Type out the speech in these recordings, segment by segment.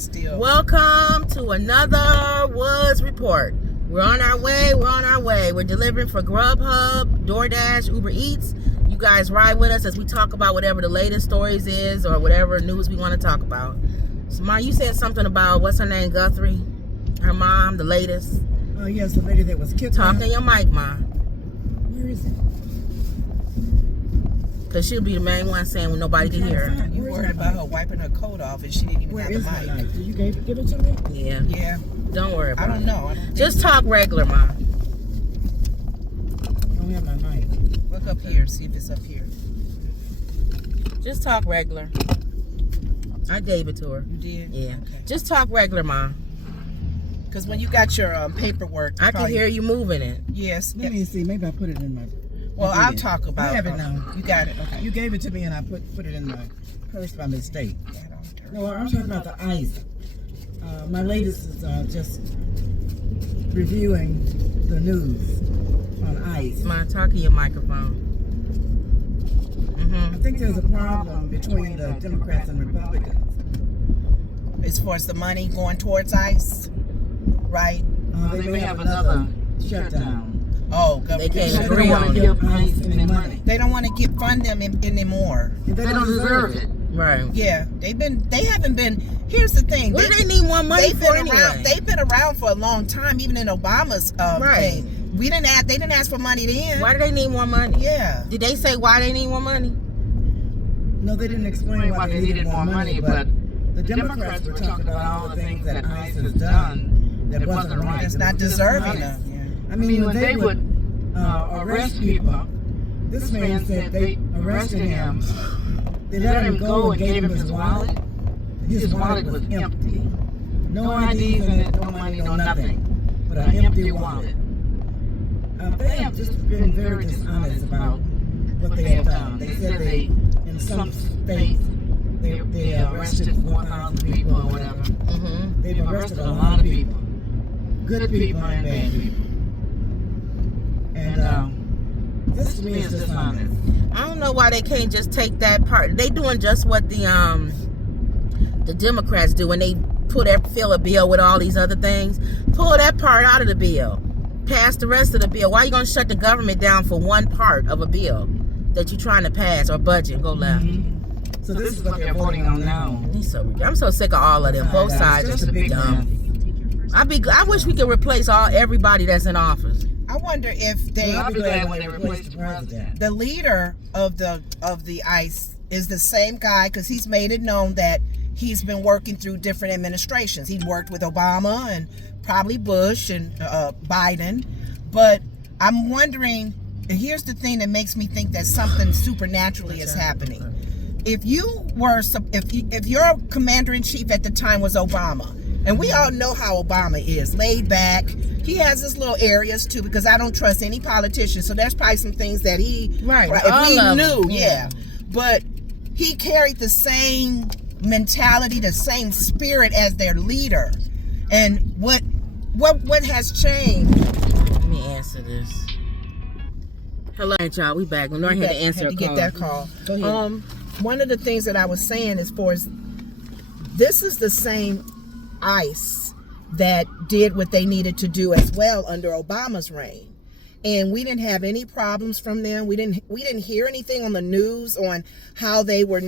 still. Welcome to another Woods Report. We're on our way. We're delivering for Grubhub, DoorDash, Uber Eats. You guys ride with us as we talk about whatever the latest stories is or whatever news we want to talk about. So, Ma, you said something about, what's her name, Guthrie? Her mom, the latest. Oh, yes, the lady that was kidnapped. Talk in your mic, Ma. Where is it? Because she'll be the main one saying when nobody can hear her. You worried about her wiping her coat off and she didn't even Where have is the my mic. knife? Did you give it to me? Yeah. Yeah. Don't worry about it. I don't know. Just talk regular, Ma. I don't have my mic. Look up here, see if it's up here. Just talk regular. I gave it to her. You did? Yeah. Okay. Just talk regular, Ma. Because when you got your paperwork, I can hear you moving it. Yes. Let me see. Maybe I put it in my... Well, I I'll did. talk about I have it now. You got it. Okay. You gave it to me and I put it in my purse by mistake. Yeah, don't dirty. No, I'm talking about the ice. My latest is just reviewing the news on ice. Ma, talk in your microphone. I think there's a problem between the Democrats and Republicans. As far as the money going towards ICE, right? They may have another shutdown. Oh, They can't They agree don't want on to it. give ICE any money. They don't want to fund them anymore. And they don't deserve it. Right. Yeah, they haven't been. Here's the thing. What do they need more money for anyway? They've been around for a long time, even in Obama's Right. thing. They didn't ask for money then. Why do they need more money? Yeah. Did they say why they need more money? No, they didn't explain why they needed more money, but the Democrats were talking about all the things that ICE has done that wasn't right. It's not deserving of. Yeah. I mean, when they would arrest people, this man said they arrested him, they let him go and gave him his wallet. His wallet was empty. No IDs in it, no money, no nothing, but an empty wallet. They have just been very dishonest about what they have done. They said in some states, they arrested 4,000 people or whatever. Mm-hmm. They've arrested a lot of people. Good people and bad people. And this to me is dishonest. I don't know why they can't just take that part. They doing just what the Democrats do when they fill a bill with all these other things. Pull that part out of the bill. Pass the rest of the bill. Why are you going to shut the government down for one part of a bill that you're trying to pass or budget? Go left. Mm-hmm. So this is what they're voting on now. I'm so sick of all of them. Both sides are just dumb. I wish we could replace everybody that's in office. I wonder if I'll be glad when they replace the president. the leader of the ICE is the same guy, because he's made it known that he's been working through different administrations. He worked with Obama and probably Bush and Biden. But I'm wondering, and here's the thing that makes me think that something supernaturally is happening. If your commander-in-chief at the time was Obama, and we all know how Obama is, laid back. He has his little areas too, because I don't trust any politician. So there's probably some things that he, if we knew, yeah. But he carried the same mentality, the same spirit as their leader. And what has changed? Let me answer this. Hello, y'all. We back. We're not here to answer a call. Get that call. Go ahead. One of the things that I was saying is, this is the same ICE that did what they needed to do as well under Obama's reign, and we didn't have any problems from them. We didn't hear anything on the news on how they were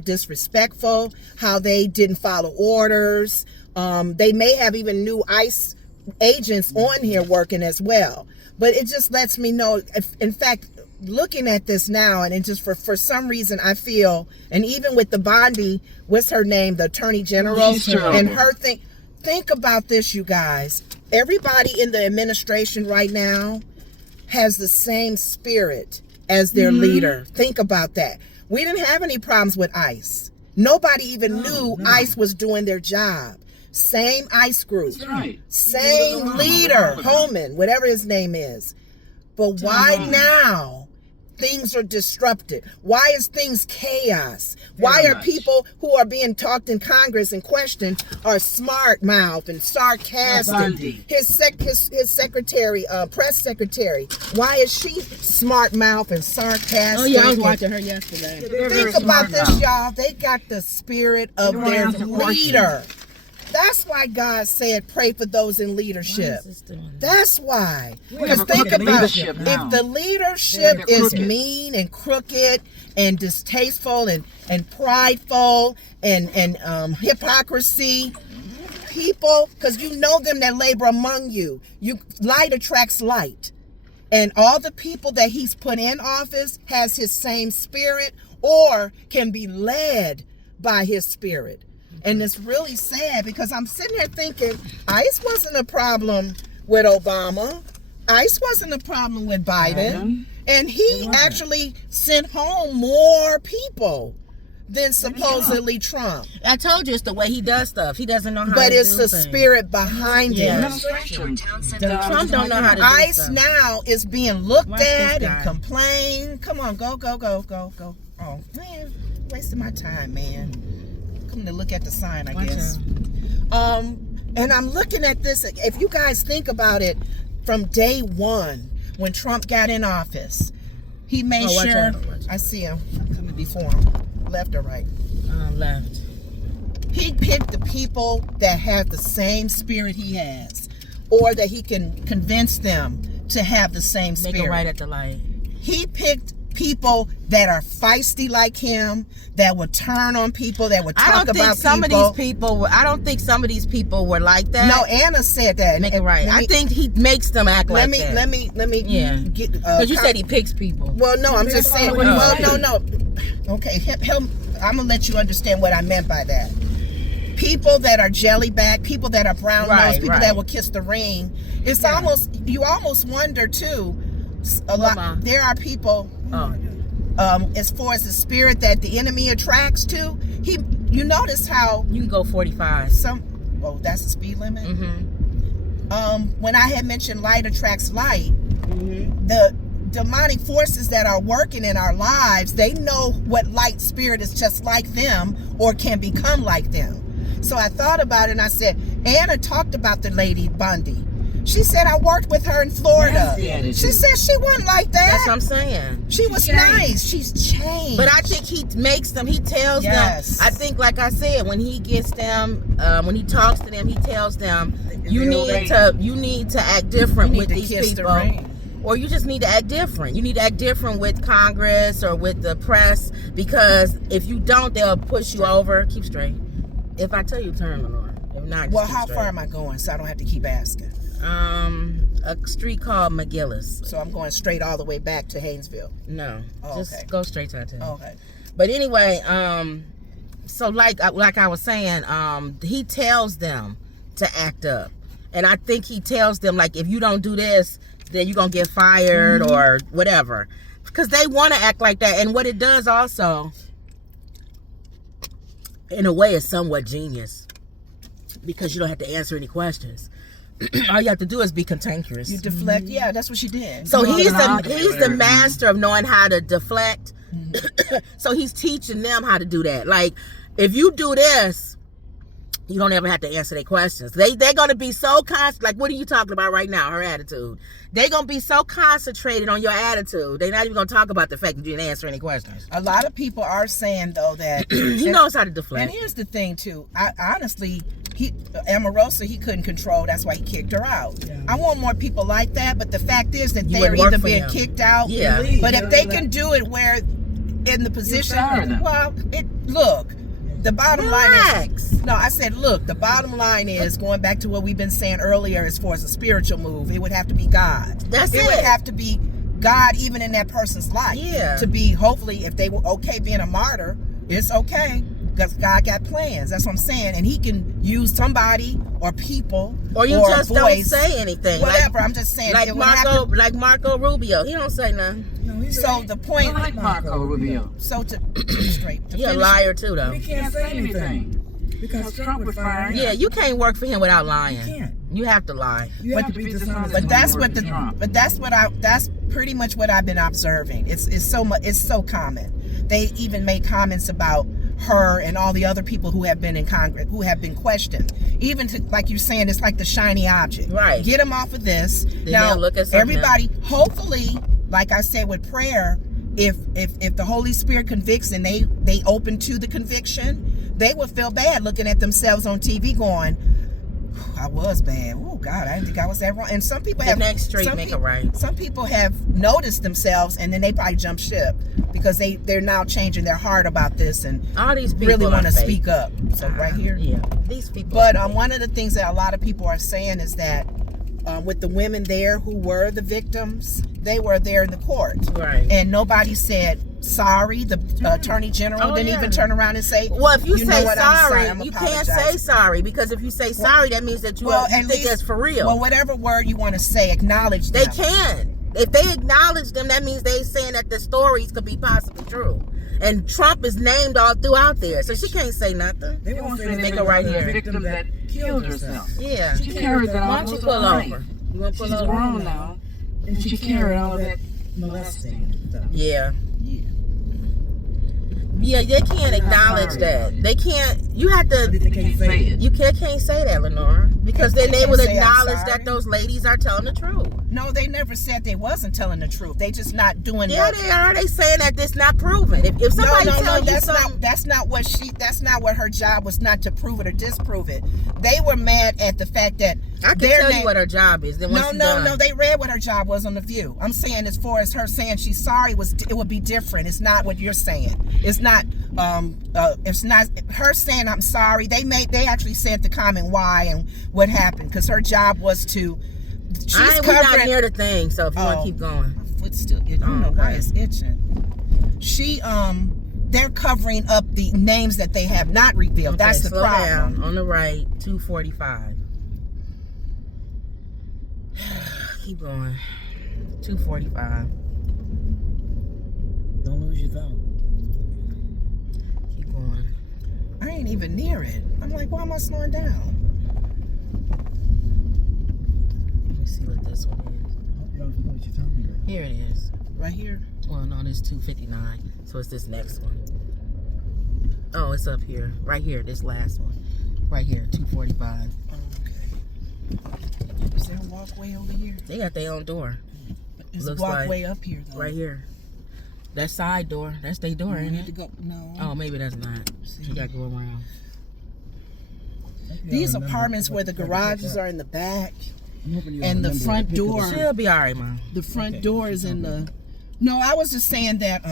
disrespectful, how they didn't follow orders. They may have even new ICE agents on here working as well, but it just lets me know, in fact, looking at this now, and it just for some reason I feel, and even with the Bondi, what's her name, the Attorney General, and her thing, think about this, you guys. Everybody in the administration right now has the same spirit as their leader. Think about that. We didn't have any problems with ICE. Nobody even knew ICE was doing their job. Same ICE group. That's right. Same leader, Holman, whatever his name is. But why now? things are disrupted? Why is things chaos? Why are people who are being talked in Congress and questioned are smart mouth and sarcastic? His secretary, press secretary, why is she smart mouth and sarcastic? Oh yeah, I was watching her yesterday. Think about this, y'all. They got the spirit of their leader. That's why God said, pray for those in leadership. That's why. Because think about it. If the leadership is mean and crooked and distasteful and prideful and hypocrisy, people, because you know them that labor among you, light attracts light. And all the people that he's put in office has his same spirit or can be led by his spirit. And it's really sad because I'm sitting here thinking ICE wasn't a problem with Obama. ICE wasn't a problem with Biden. And he actually sent home more people than supposedly Trump. I told you it's the way he does stuff. He doesn't know how to do But it's the things. spirit behind it. Trump don't know how to do ICE stuff. now is being looked Watch this at guy. and complained. Come on, go. Oh, man, wasting my time, man. Come to look at the sign, I guess. And I'm looking at this. If you guys think about it, from day one, when Trump got in office, he made sure. I see him. I'm coming before him. Left or right? Left. He picked the people that have the same spirit he has, or that he can convince them to have the same spirit. Make it right at the light. He picked people that are feisty like him, that would turn on people, that would talk about people. I don't think some of these people were like that. No, Anna said that. Make it right. I think he makes them act like that. Let me get. Because you said he picks people. Well, no, I'm just saying. Well, no. Okay, I'm gonna let you understand what I meant by that. People that are jellyback, people that are brown nosed, people that will kiss the ring. It's almost, you almost wonder too. There are people. As far as the spirit that the enemy attracts to, you notice how you can go 45. That's the speed limit. When I had mentioned light attracts light, the demonic forces that are working in our lives, they know what light spirit is just like them or can become like them. So I thought about it and I said, Anna talked about the lady Bondi. She said I worked with her in Florida. She said she wasn't like that. That's what I'm saying. She was nice. She's changed. But I think he makes them, he tells them. I think, like I said, when he gets them, when he talks to them, he tells them, you need to act different with these people. Or you just need to act different. You need to act different with Congress or with the press, because if you don't, they'll push you over. Keep straight. If I tell you, turn, Lenore. If not, well, how far am I going so I don't have to keep asking? A street called McGillis. So I'm going straight all the way back to Haynesville. No, just go straight to it. Okay. But anyway, so like I was saying, he tells them to act up, and I think he tells them, like, if you don't do this, then you're gonna get fired or whatever, because they want to act like that. And what it does also, in a way, is somewhat genius, because you don't have to answer any questions. All you have to do is be cantankerous. You deflect. Yeah, that's what she did. So he's the master of knowing how to deflect. So he's teaching them how to do that. Like, if you do this, you don't ever have to answer their questions. They're going to be so like, what are you talking about right now? Her attitude. They're going to be so concentrated on your attitude. They're not even going to talk about the fact that you didn't answer any questions. A lot of people are saying, though, that he knows how to deflect. And here's the thing, too. Honestly, Omarosa, he couldn't control. That's why he kicked her out. Yeah. I want more people like that, but the fact is that they're either being kicked out. Yeah. But if they can do it where in the position, the bottom line is, I said, look, the bottom line is, going back to what we've been saying earlier as far as a spiritual move, it would have to be God. It would have to be God even in that person's life. Yeah. To be, hopefully, if they were okay being a martyr, it's okay. Because God got plans. That's what I'm saying. And he can use somebody or people or you or just don't say anything. Whatever. I'm just saying. Like Marco Rubio. He don't say nothing. No, so the point. I like Marco Rubio. So to straight. He a liar too, though. He can't say anything. Because Trump would fire him. Yeah, you can't work for him without lying. You can't. You have to lie. You have to be dishonest. But when that's you what work the for Trump. but that's pretty much what I've been observing. It's so common. They even made comments about her and all the other people who have been in Congress who have been questioned. Even to, like you're saying, it's like the shiny object. Right. Get them off of this. Then Now they'll look at something everybody, hopefully, like I said with prayer, if the Holy Spirit convicts and they open to the conviction, they will feel bad looking at themselves on TV going, I was bad. Oh God, I didn't think I was that wrong. And some people The have next street make it right. Some people have noticed themselves, and then they probably jump ship because they're now changing their heart about this and All these people really want to are fake. speak up. So right here. Yeah, these people. But are fake. one of the things that a lot of people are saying is that with the women there who were the victims, they were there in the court, Right. and nobody said sorry. The attorney general didn't even turn around and say, Well, if you know say what, I'm sorry, I'm you can't apologizing." say sorry, because if you say sorry, that means that you Well, think at least- it's for real. Well, whatever word you want to say, acknowledge They them. can. If they acknowledge them, that means they saying that the stories could be possibly true. And Trump is named all throughout there, so she can't say nothing. They won't say Make anything it right about the here. victim that killed herself. Yeah. She carried that Why all don't you over pull the over? night. You want to She's pull over? grown now, and she carried all of that molesting stuff. Yeah. Yeah, they can't acknowledge that. They can't. You have to. They can't say it. You can't say that, Lenora, because then they can't would say, "I'm acknowledge sorry." that those ladies are telling the truth. No, they never said they wasn't telling the truth. They just not doing. Yeah, they are. They saying that this not proven. If somebody tell you that's something, that's not what her job was, not to prove it or disprove it. They were mad at the fact that I can their tell name, you what her job is. Then once no, she no, done. no. They read what her job was on The View. I'm saying as far as her saying she's sorry it would be different. It's not what you're saying. It's not. It's not her saying I'm sorry. They actually said the comment why and what happened, because her job was to. She's we're not covering. near the thing, so if you want to keep going. My foot's still. I don't know why it's itching. They're covering up the names that they have not revealed. Okay, That's the slow problem. down. On the right, 245. Keep going. 245. Don't lose your thought. Keep going. I ain't even near it. I'm like, why am I slowing down? Let me see what this one is. I hope you don't forget what you're talking about. Here it is. Right here. Well, no, this 259. So it's this next one. Oh, it's up here. Right here, this last one. Right here, 245. Okay. Is there a walkway over here? They got their own door. There's Looks a walkway like up here though. right here. That side door. That's their door, I ain't need to it? go. No. Oh, maybe that's not. You gotta go around. These apartments where the garages are in the back I'm hoping you and the remember front to pick it door. up. She'll be all right, Mom. The front door is in the. No, I was just saying that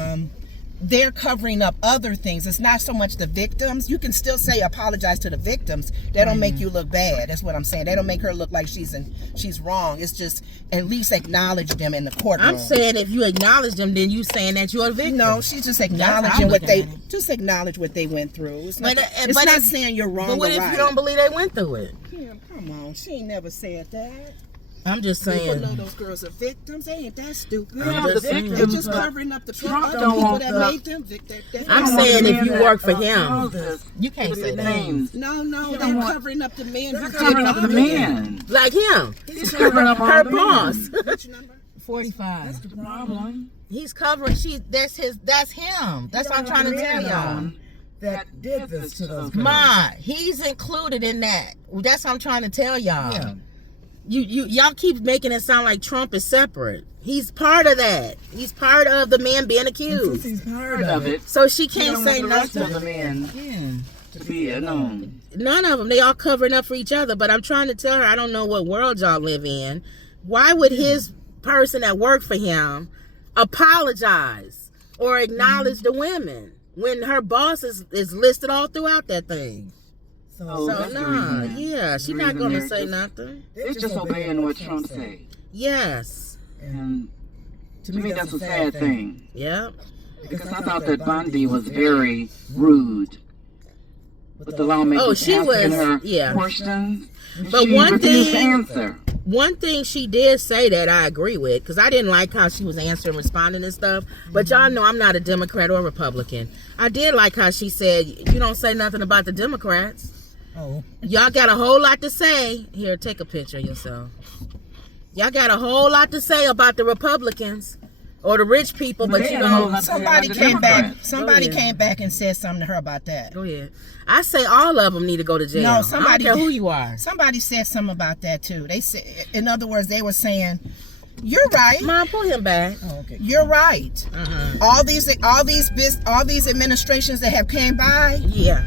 they're covering up other things. It's not so much the victims. You can still say apologize to the victims. They don't make you look bad. That's what I'm saying. They don't make her look like she's wrong. It's just at least acknowledge them in the courtroom. I'm saying if you acknowledge them, then you saying that you're a victim. No, she's just That's acknowledging how I'm what they looking at it. just acknowledge what they went through. It's not, But, it's but not if- saying you're wrong But what or if right. you don't believe they went through it? Yeah, come on, she ain't never said that. I'm just People saying. know those girls are victims. They ain't that stupid. I'm just saying. They're just covering up the Trump other don't people want that the- made them victims. I'm saying if you work for him, you can't say that. names. No, You they're don't want- covering up the men who They're did covering up all the of it. men. Like him. He's covering up all Her the boss. men. Which number? 45. That's the problem. He's covering. That's him. That's what I'm trying to tell y'all. That did this to those girls. Ma, he's included in that. That's what I'm trying to tell y'all. Yeah. Y'all keep making it sound like Trump is separate. He's part of that. He's part of the man being Since accused. he's part of it, So she you can't don't say want the rest of nothing. the men Yeah. to be known. None of them. They all covering up for each other. But I'm trying to tell her, I don't know what world y'all live in. Why would his person that worked for him apologize or acknowledge the women when her boss is listed all throughout that thing? So, So that's the nah, reason. yeah, she's The not reason gonna they're say just- nothing. They're just obeying what Trump said. Yes. And to me, that's a sad thing. Yep. Because I thought that Bondi was very rude. with the lawmakers Oh, she asking was- her yeah. questions. But She one refused to thing- answer. One thing she did say that I agree with, because I didn't like how she was answering, responding and stuff. But y'all know I'm not a Democrat or Republican. I did like how she said, you don't say nothing about the Democrats. Oh. Y'all got a whole lot to say. Here, take a picture of yourself. Y'all got a whole lot to say about the Republicans or the rich people, but They you don't know, know Somebody the came back. Democrats. Somebody Go ahead. came back and said something to her about that. go ahead. I say all of them need to go to jail. No, somebody- I don't care who you are. Somebody said something about that too. They said, in other words, they were saying, "You're right. Mom, pull him back. Oh, okay. You're right. All these administrations that have came by, Yeah.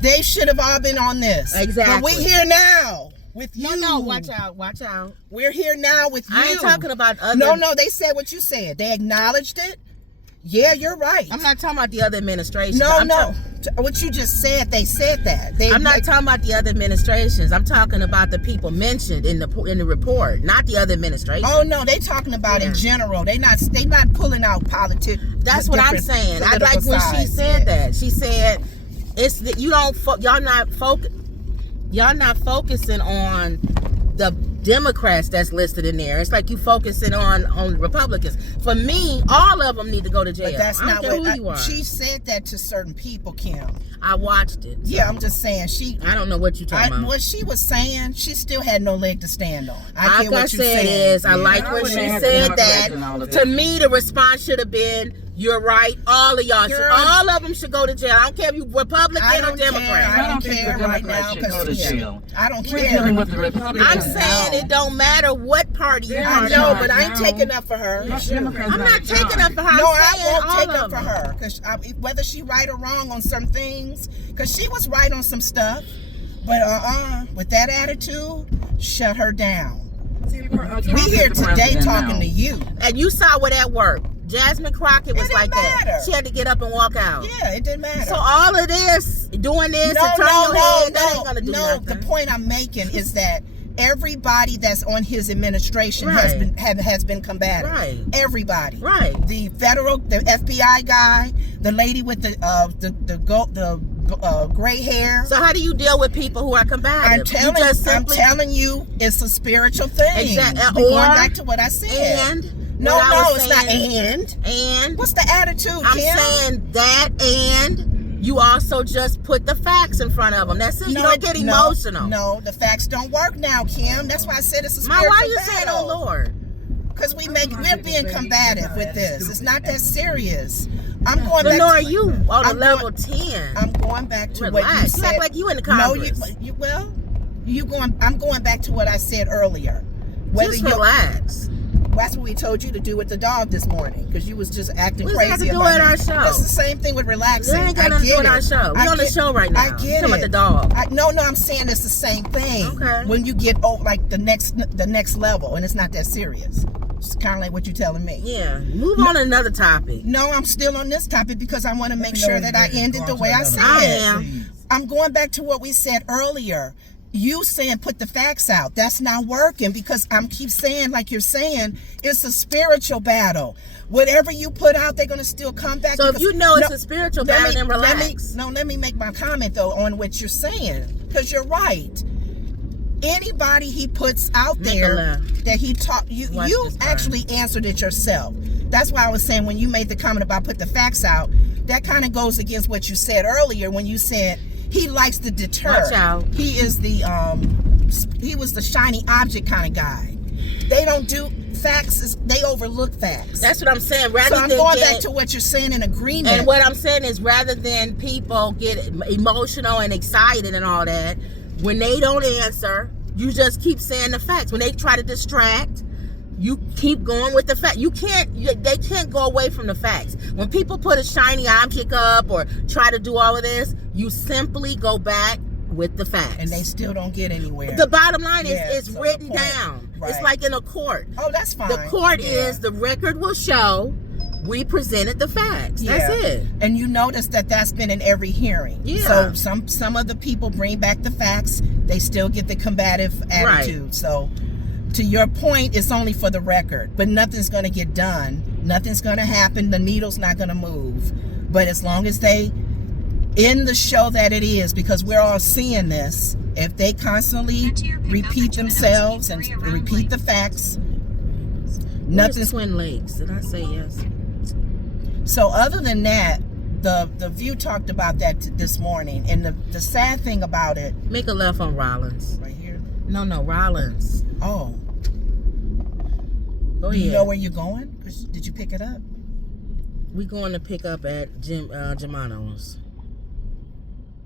they should have all been on this. Exactly. But we're here now with you. No, watch out, watch out. We're here now with you. I ain't talking about other. No, they said what you said. They acknowledged it. Yeah, you're right. I'm not talking about the other administrations. No, I'm no. What you just said, they said that. I'm not talking about the other administrations. I'm talking about the people mentioned in the report, not the other administration. Oh no, they talking about in general. They not pulling out politics. That's what I'm saying. I like when she said that. She said, "It's that you don't. Y'all not focusing on the Democrats that's listed in there. It's like you focusing on Republicans. For me, all of them need to go to jail. But that's I don't not care what who you are. she said that to certain people, Kim. I watched it. Yeah, I'm just saying I don't know what you're talking about. What she was saying, she still had no leg to stand on. I Like get what I you're said saying. is, I like when she said that. To me, the response should have been, "You're right. All of y'all, Girl. all of them should go to jail. I don't care if you Republican I or don't care. Democrat. I don't think care the right Democrats now should go to because jail. I don't We're care. dealing with the Republicans. I'm saying it don't matter what party you I are. know, but I ain't No. taking up for her. I'm not taking up for her. No, I'm I saying won't all take of up for them. her because whether she right or wrong on some things, because she was right on some stuff, but with that attitude, shut her down. We here today talking to you. And you saw what that worked. Jasmine Crockett was It like didn't that. matter. She had to get up and walk out. Yeah, it didn't matter. So all of this, doing this, and turning your head, that ain't gonna do no. nothing. The point I'm making is that everybody that's on his administration Right. has been combative. Right. Everybody. Right. The FBI guy, the lady with the gray hair. So how do you deal with people who are combative? I'm telling you, it's a spiritual thing. Exactly. Going Or- back to what I said. And no, what I was it's not saying- And What's the attitude, I'm Kim? saying that, and you also just put the facts in front of them. That's it. You don't get emotional. No, the facts don't work now, Kim. That's why I said it's a Ma, spiritual why you saying, "Oh Lord"? Because we're being combative with this. It's not that serious. I'm going But back. Nora, to, you on a I'm level 10. I'm going back to what you Relax. said. You act like you in the No, Congress. I'm going back to what I said earlier. Just relax. That's what we told you to do with the dog this morning because you was just acting We just crazy have to do about it it. our show. It's the same thing with relaxing. They ain't got nothing to do with our show. We on the show right now. I get Talking about it. the dog. No, I'm saying it's the same thing. Okay. When you get like the next level, and it's not that serious. It's kind of like what you're telling me. Yeah. Move on to another topic. No, I'm still on this topic because I want to make sure that I end it the way I said. I am. I'm going back to what we said earlier. You saying put the facts out. That's not working because I'm keep saying, like you're saying, it's a spiritual battle. Whatever you put out, they're going to still come back. So if you know it's a spiritual battle, then relax. Let me make my comment, though, on what you're saying because you're right. Anybody he puts out there that he taught, you actually answered it yourself. That's why I was saying when you made the comment about put the facts out, that kind of goes against what you said earlier when you said he likes to deter. Watch out. He is he was the shiny object kind of guy. They don't do facts, they overlook facts. That's what I'm saying. So I'm going back to what you're saying in agreement. And what I'm saying is rather than people get emotional and excited and all that, when they don't answer, you just keep saying the facts. When they try to distract, you keep going with the fact. They can't go away from the facts. When people put a shiny object up or try to do all of this, you simply go back with the facts. And they still don't get anywhere. The bottom line is it's written down. Right. It's like in a court. Oh, that's fine. The court is, the record will show we presented the facts. That's it. And you notice that that's been in every hearing. Yeah. So some of the people bring back the facts. They still get the combative attitude. Right. So to your point, it's only for the record. But nothing's going to get done. Nothing's going to happen. The needle's not going to move. But as long as they in the show that it is, because we're all seeing this, if they constantly repeat themselves and repeat the facts, nothing's Twin Lakes. Did I say yes? So other than that, the View talked about that this morning, and the sad thing about it, Make a left on Rollins. right here. No, Rollins. Oh, Go do you ahead. know where you're going? Did you pick it up? We going to pick up at Germano's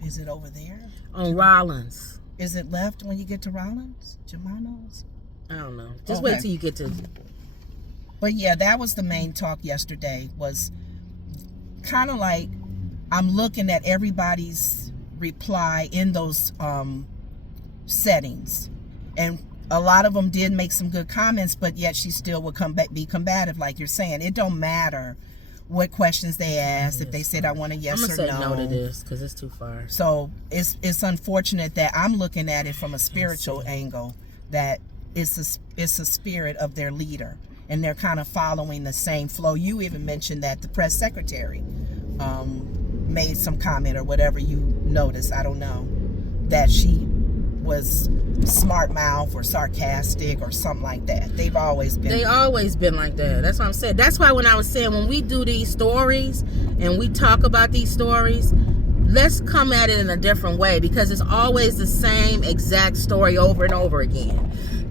Is it over there? on Rollins. Is it left when you get to Rollins? Germano's? I don't know. Just Okay. wait till you get to. But yeah, that was the main talk yesterday, was kind of like, I'm looking at everybody's reply in those settings, and a lot of them did make some good comments, but yet she still would be combative, like you're saying. It don't matter what questions they asked, if they said I want a yes I'm or gonna say no. no to this because it's too far. So it's unfortunate that I'm looking at it from a spiritual angle, that it's a spirit of their leader, and they're kind of following the same flow. You even mentioned that the press secretary made some comment or whatever you noticed, I don't know, that she was smart mouth or sarcastic or something like that. They've always been. They always been like that. That's what I'm saying. That's why when I was saying, when we do these stories and we talk about these stories, let's come at it in a different way, because it's always the same exact story over and over again.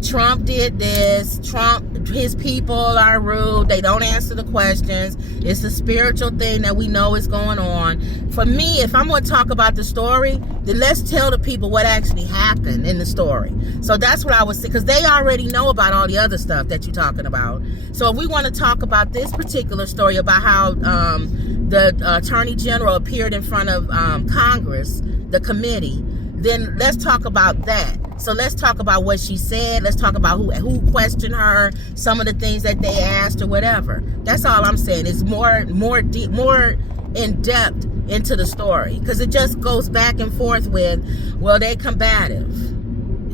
Trump did this. Trump, his people are rude. They don't answer the questions. It's a spiritual thing that we know is going on. For me, if I'm going to talk about the story, then let's tell the people what actually happened in the story. So that's what I was saying, because they already know about all the other stuff that you're talking about. So if we want to talk about this particular story about how the Attorney General appeared in front of Congress, the committee, then let's talk about that. So let's talk about what she said. Let's talk about who questioned her, some of the things that they asked or whatever. That's all I'm saying. It's more deep, more in depth into the story, because it just goes back and forth with, well, they combative.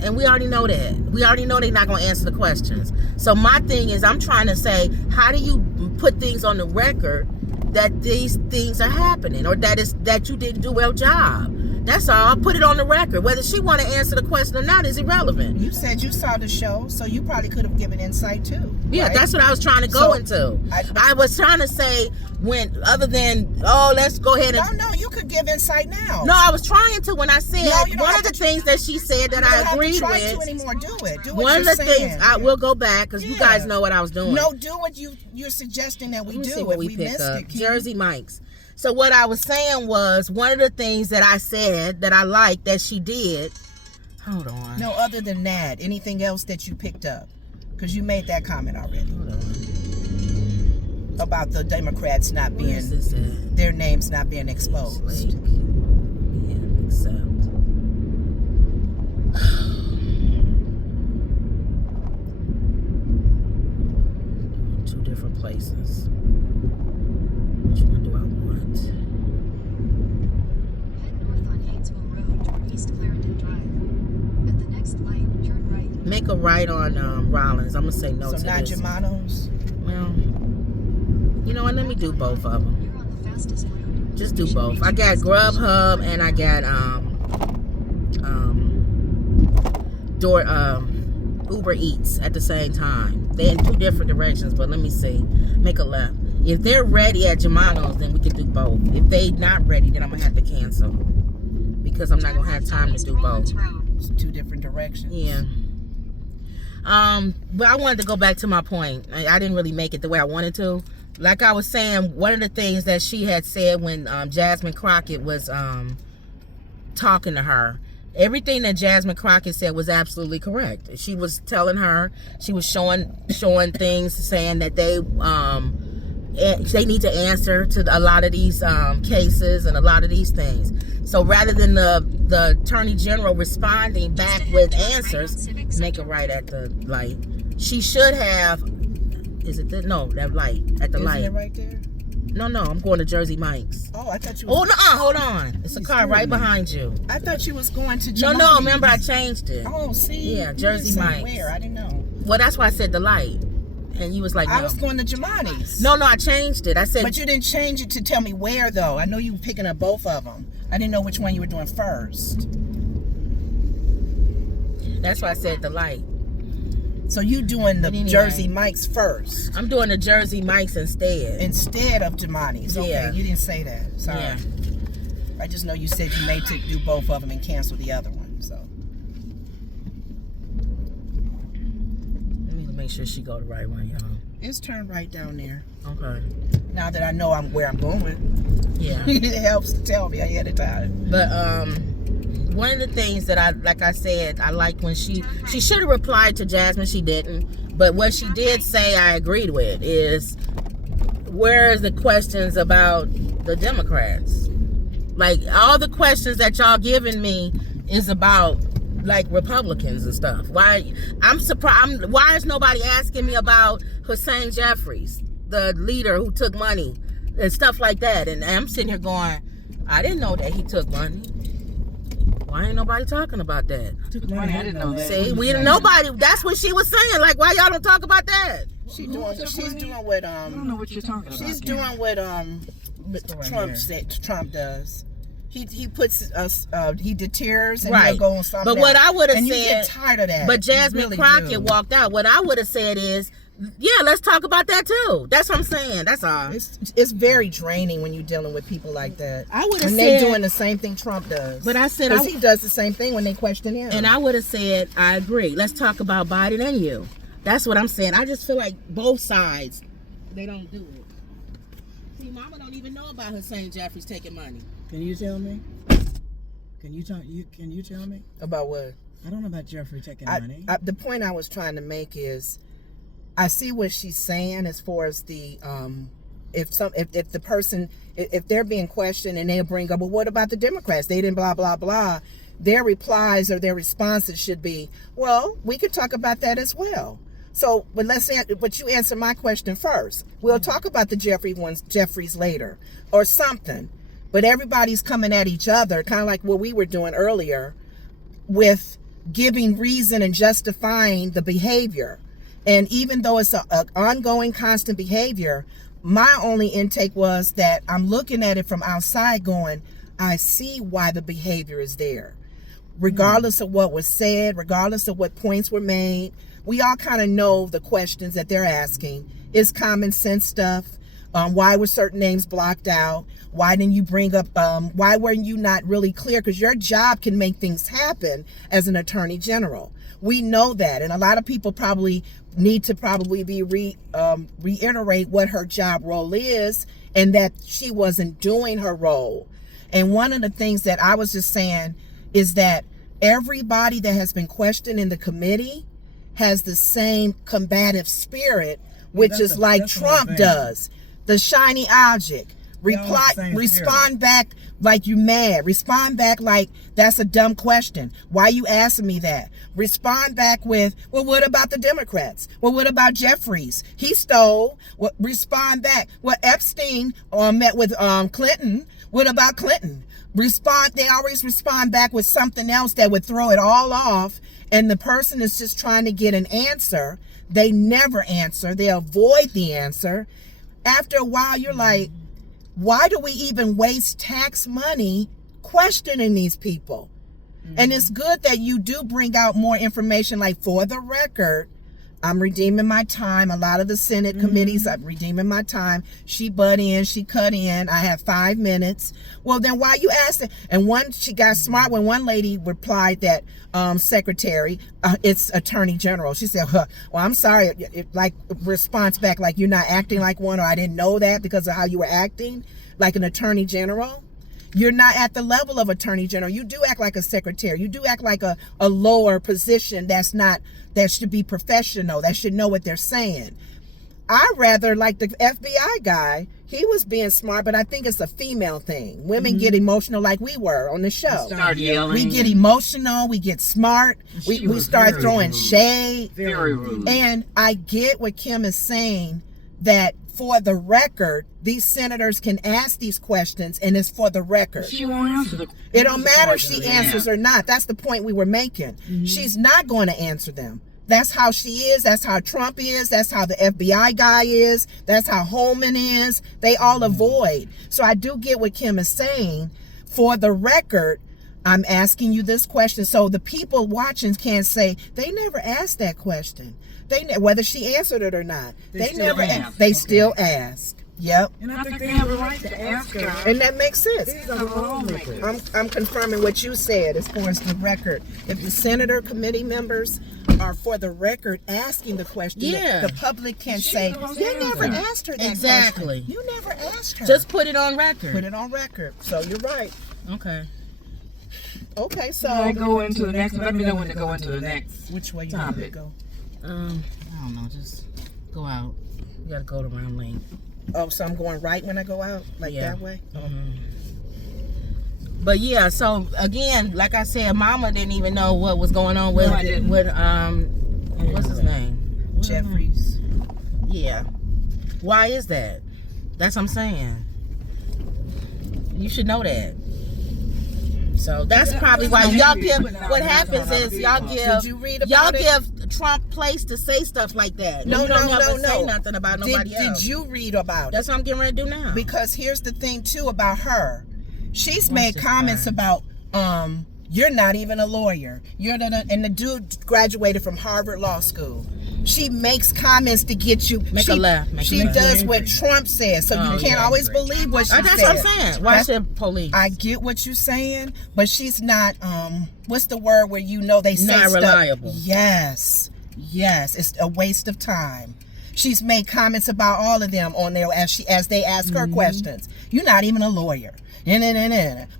And we already know that. We already know they're not going to answer the questions. So my thing is, I'm trying to say, how do you put things on the record that these things are happening, or that you didn't do a job? That's all. I'll put it on the record. Whether she want to answer the question or not is irrelevant. You said you saw the show, so you probably could have given insight too. Yeah, right? that's what I was trying to go into. I was trying to say, when, other than, let's go ahead and... No, you could give insight now. No, I was trying to when I said, one of the things that she said that I agreed with... You don't have to try to anymore. Do it. Do what one of you're the saying. things, I will go back, because you guys know what I was doing. No, do what you're suggesting that we Let me do. see what if we we picked missed up. it, Jersey Mike's. So what I was saying was, one of the things that I said that I liked that she did... Hold on. No, other than that, anything else that you picked up? Because you made that comment already. Hold on. About the Democrats not Where is this being, at? their names not being exposed. Lake. Yeah, accept. Two different places. Which one do I want? Head north on Haynesville Road toward East Clarendon Drive. At the next light, turn right. Make a right on Rollins. I'm gonna say no So to not this. Germanos? Well, you know what? Let me do both of them. You're on the fastest route. Just do both. I got Grubhub and I got Uber Eats at the same time. They're in two different directions, but let me see. Make a left. If they're ready at Germano's, then we can do both. If they not ready, then I'm gonna have to cancel, because I'm not gonna have time to do both. It's two different directions. Yeah. But I wanted to go back to my point. I didn't really make it the way I wanted to. Like I was saying, one of the things that she had said when Jasmine Crockett was talking to her, everything that Jasmine Crockett said was absolutely correct. She was telling her, she was showing things, saying that they need to answer to a lot of these cases and a lot of these things. So rather than the Attorney General responding back with answers, make a right at the light. She should have. Is it that light at the light? Isn't it right there? No, I'm going to Jersey Mike's. Oh, I thought you Oh, was... no, hold on. It's a car right behind you. I thought you was going to No, Germano's. remember I changed it. Oh, see? Yeah, You Jersey didn't say Mike's. Where? I didn't know. Well, that's why I said the light. And you was like, no. I was going to Germano's. No, I changed it. I said... But you didn't change it to tell me where, though. I know you were picking up both of them. I didn't know which one you were doing first. That's why I said the light. So you doing the Anyway. Jersey Mike's first I'm doing the Jersey Mike's instead of Damani's. Okay, Yeah. you didn't say that. Sorry. Yeah. I just know you said you may do both of them and cancel the other one. So Let me make sure she go the right one, y'all. it's turned right down there. Okay. Now that I know where I'm going, Yeah. it helps to tell me ahead of time. But one of the things that I said, I like when she should have replied to Jasmine, she didn't. But what she did say I agreed with is, where's the questions about the Democrats? Like, all the questions that y'all giving me is about like Republicans and stuff. Why? I'm surprised. Why is nobody asking me about Hussein Jeffries, the leader who took money and stuff like that? And I'm sitting here going, I didn't know that he took money. Why ain't nobody talking about that? Money, I didn't know that. See, we didn't nobody. That's what she was saying. Like, why y'all don't talk about that? She's doing what I don't know what you're talking about. she's doing what Trump does. He puts us he deters and Right. he'll go on something But what else. I would have and said, you get tired of that. but You Jasmine really Crockett do. walked out. What I would have said is, yeah, let's talk about that too. That's what I'm saying. That's all. It's very draining when you're dealing with people like that. I would have and said, they're doing the same thing Trump does. but I said, because he does the same thing when they question him. and I would have said, I agree. Let's talk about Biden and you. That's what I'm saying. I just feel like both sides, they don't do it. See, Mama don't even know about Hussein Jeffries taking money. Can you tell me? Can you tell me? About what? I don't know about Jeffrey taking money. The point I was trying to make is, I see what she's saying as far as the if the person, if they're being questioned and they'll bring up, well, what about the Democrats? They didn't blah blah blah. Their replies or their responses should be, well, we could talk about that as well. So, but you answer my question first. We'll talk about the Jeffries later, or something. But everybody's coming at each other, kind of like what we were doing earlier, with giving reason and justifying the behavior. And even though it's an ongoing, constant behavior, my only intake was that I'm looking at it from outside going, I see why the behavior is there. Regardless of what was said, regardless of what points were made, we all kind of know the questions that they're asking. It's common sense stuff. Why were certain names blocked out? Why didn't you bring up, why weren't you not really clear? Because your job can make things happen as an attorney general. We know that. And a lot of people probably need to reiterate what her job role is, and that she wasn't doing her role. And one of the things that I was just saying is that everybody that has been questioned in the committee has the same combative spirit, which is like Trump does. The shiny object. Respond back like you mad. Respond back like that's a dumb question. Why you asking me that? Respond back with, well, what about the Democrats? Well, what about Jeffries? He stole. Well, respond back. Well, Epstein met with Clinton. What about Clinton? They always respond back with something else that would throw it all off, and the person is just trying to get an answer. They never answer. They avoid the answer. After a while, you're like, why do we even waste tax money questioning these people? Mm-hmm. And it's good that you do bring out more information, like, for the record, I'm redeeming my time. A lot of the Senate committees, I'm redeeming my time. She butt in, she cut in. I have 5 minutes. Well, then why you asking? And she got smart when one lady replied that, secretary, it's attorney general. She said, well, I'm sorry. Like, response back like you're not acting like one, or I didn't know that because of how you were acting like an attorney general. You're not at the level of attorney general. You do act like a secretary. You do act like a lower position that should be professional, that should know what they're saying. I rather, like the FBI guy, he was being smart, but I think it's a female thing. Women get emotional like we were on the show. Start yelling. We get emotional, we get smart, we start throwing shade. Very rude. And I get what Kim is saying, that for the record, these senators can ask these questions, and it's for the record. She won't answer It don't matter if she answers or not. That's the point we were making. She's not going to answer them. That's how she is. That's how Trump is. That's how the FBI guy is. That's how Holman is. They all avoid. So I do get what Kim is saying. For the record, I'm asking you this question so the people watching can't say they never asked that question. Whether she answered it or not, they never ask. They still ask. Yep. And I think they have a right to ask her. And that makes sense. These are lawmakers. I'm confirming what you said as far as the record. If the senator committee members are for the record asking the question, the public can say, you never asked her that Exactly. question. You never asked her. Just put it on record. Put it on record. So you're right. Okay. Okay, so I go into the next. Let me know when to go into the next. which way you want to go? I don't know. Just go out. You gotta go to round lane. Oh, so I'm going right when I go out, like that way. But yeah, so again, like I said, Mama didn't even know what was going on with No, I didn't. What's his name? Jeffries. Yeah. Why is that? That's what I'm saying. You should know that. So that's probably why y'all give. What happens is y'all give. Did you read Y'all about it? give Trump place to say stuff like that. No, You don't no, never no, say no. nothing about nobody else. Did you read about it? That's what I'm getting ready to do now. Because here's the thing too about her. She's Watch made this comments guy. about you're not even a lawyer. And the dude graduated from Harvard Law School. She makes comments to get you. Make a left. She does what Trump says, so you can't always believe what she says. That's what I'm saying. Watch the police. I get what you're saying, but she's not. What's the word where you know they say Not stuff? reliable. Yes, it's a waste of time. She's made comments about all of them on there as they ask her questions. You're not even a lawyer.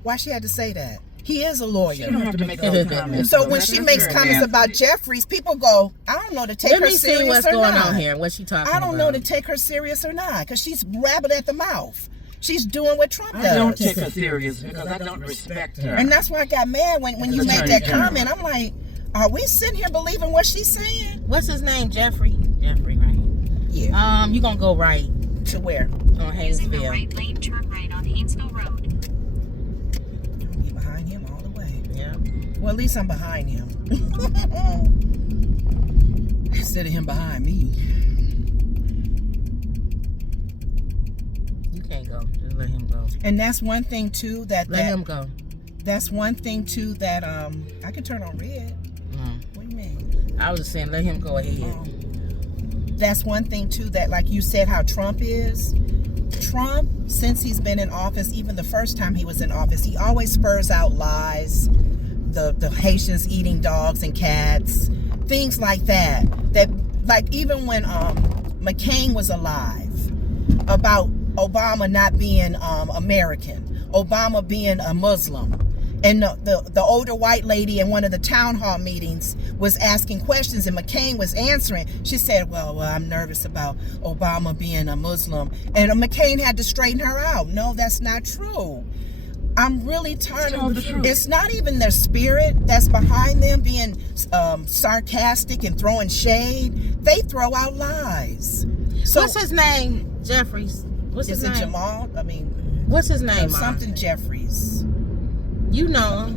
Why she had to say that? He is a lawyer. You don't have to make those comments. So when she makes comments about Jeffries, people go, I don't know to take Let her me see serious what's or going not. on here. What she talking I about? don't know to take her serious or not, because she's rabid at the mouth. She's doing what Trump does. I don't take her serious because I don't respect her. And that's why I got mad when you made that comment. I'm like, are we sitting here believing what she's saying? What's his name? Jeffrey, right? Yeah. You gonna go right To where? on Using the Haynesville. right lane, turn right on Haynesville Road. I'll be behind him all the way. Yeah. Well, at least I'm behind him. Instead of him behind me. You can't go. Just let him go. And that's one thing too Let him go. That's one thing too that I can turn on red. What do you mean? I was just saying, let him go ahead. That's one thing too that, like you said, how Trump is. Trump, since he's been in office, even the first time he was in office, he always spurs out lies. The Haitians eating dogs and cats, things like that. That, like, even when McCain was alive, about Obama not being American, Obama being a Muslim. And the older white lady in one of the town hall meetings was asking questions, and McCain was answering. She said, well, I'm nervous about Obama being a Muslim. And McCain had to straighten her out. No, that's not true. I'm really tired of it. It's not even their spirit that's behind them being sarcastic and throwing shade. They throw out lies. So, What's his name? Jeffries. What's his is it name? Jamal? I mean, What's his name, Mom? something Jeffries. You know him.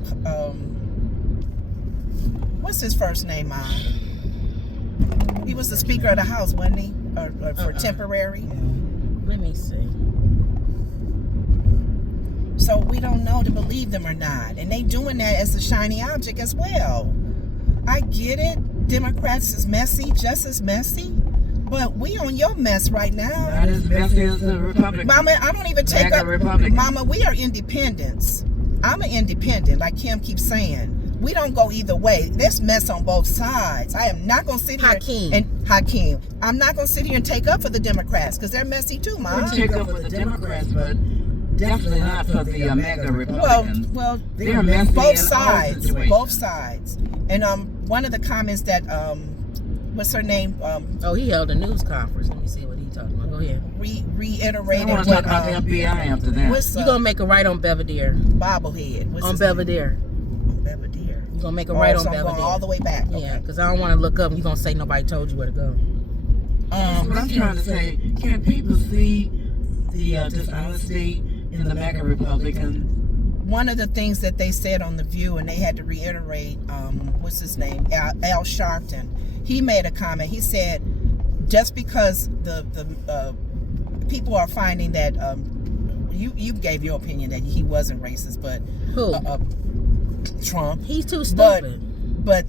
What's his first name, Mom? He was the Speaker of the House, wasn't he? Or for temporary. Let me see. So we don't know to believe them or not. And they doing that as a shiny object as well. I get it. Democrats is messy, just as messy. But we on your mess right now. Not as messy as the Republicans. Mama, I don't even take MAGA up. Republicans. Mama, we are independents. I'm an independent, like Kim keeps saying. We don't go either way. There's mess on both sides. I am not going to sit here Hakeem. I'm not going to sit here and take up for the Democrats because they're messy too, Mom. I take up with the Democrats, but definitely not for the MAGA Republicans. Well, They're messy both in all sides. situations. Both sides. And one of the comments that what's her name? He held a news conference. Let me see what he talking about. Go ahead. Reiterated I want to talk about the FBI after that. What's You gonna make a right on Belvedere? bobblehead? What's On his name? Belvedere. On Belvedere. You gonna make a right on so I'm Belvedere? going all the way back. Yeah, Okay. because I don't want to look up and you gonna say nobody told you where to go. What I'm trying to say, can people see the dishonesty in the MAGA Republicans? One of the things that they said on The View, and they had to reiterate, what's his name? Al Sharpton. He made a comment. He said, just because the people are finding that you gave your opinion that he wasn't racist, but Who? Trump. He's too stupid. But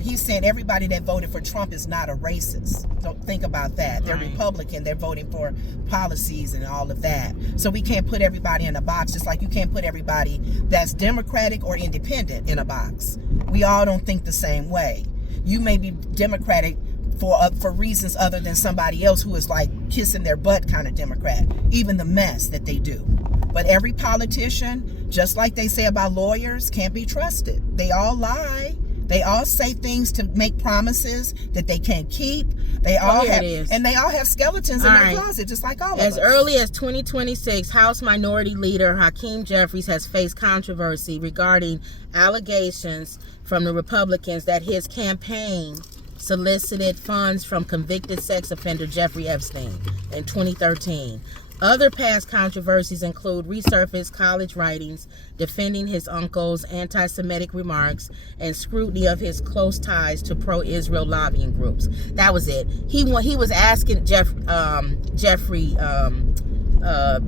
he said everybody that voted for Trump is not a racist. Don't think about that. They're Right. Republican. They're voting for policies and all of that. So we can't put everybody in a box, just like you can't put everybody that's Democratic or independent in a box. We all don't think the same way. You may be Democratic for reasons other than somebody else who is like kissing their butt kind of Democrat, even the mess that they do. But every politician, just like they say about lawyers, can't be trusted. They all lie. They all say things to make promises that they can't keep. They all here have, it is. and they all have skeletons in their closet, just like all of us. As early as 2026, House Minority Leader Hakeem Jeffries has faced controversy regarding allegations from the Republicans that his campaign solicited funds from convicted sex offender Jeffrey Epstein in 2013. Other past controversies include resurfaced college writings defending his uncle's anti-Semitic remarks and scrutiny of his close ties to pro-Israel lobbying groups. That was it. He was asking Jeffrey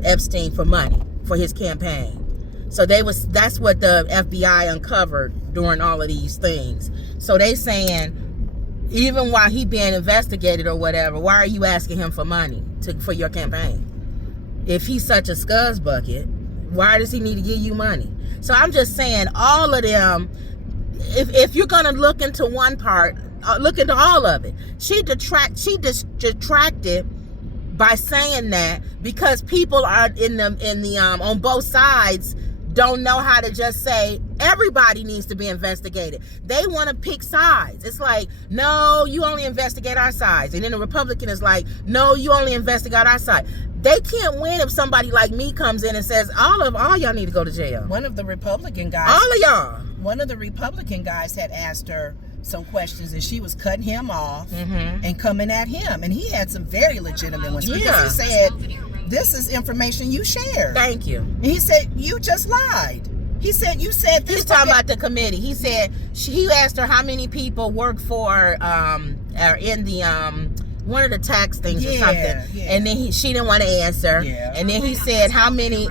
Epstein for money for his campaign. So that's what the FBI uncovered during all of these things. So they saying, even while he being investigated or whatever, why are you asking him for money for your campaign? If he's such a scuzz bucket, why does he need to give you money? So I'm just saying, all of them, if you're gonna look into one part, look into all of it. She detracted by saying that because people are in the on both sides don't know how to just say everybody needs to be investigated. They want to pick sides. It's like, no, you only investigate our sides. And then the Republican is like, no, you only investigate our side. They can't win if somebody like me comes in and says, all y'all need to go to jail. One of the Republican guys. All of y'all. One of the Republican guys had asked her some questions, and she was cutting him off and coming at him. And he had some very legitimate ones. Because he said, this is information you shared. Thank you. And he said, you just lied. He said, you said this. He's talking about the committee. He said, he asked her how many people work for, are in the, one of the tax things or something. Yeah. And then she didn't want to answer. Yeah. And then he said, how many,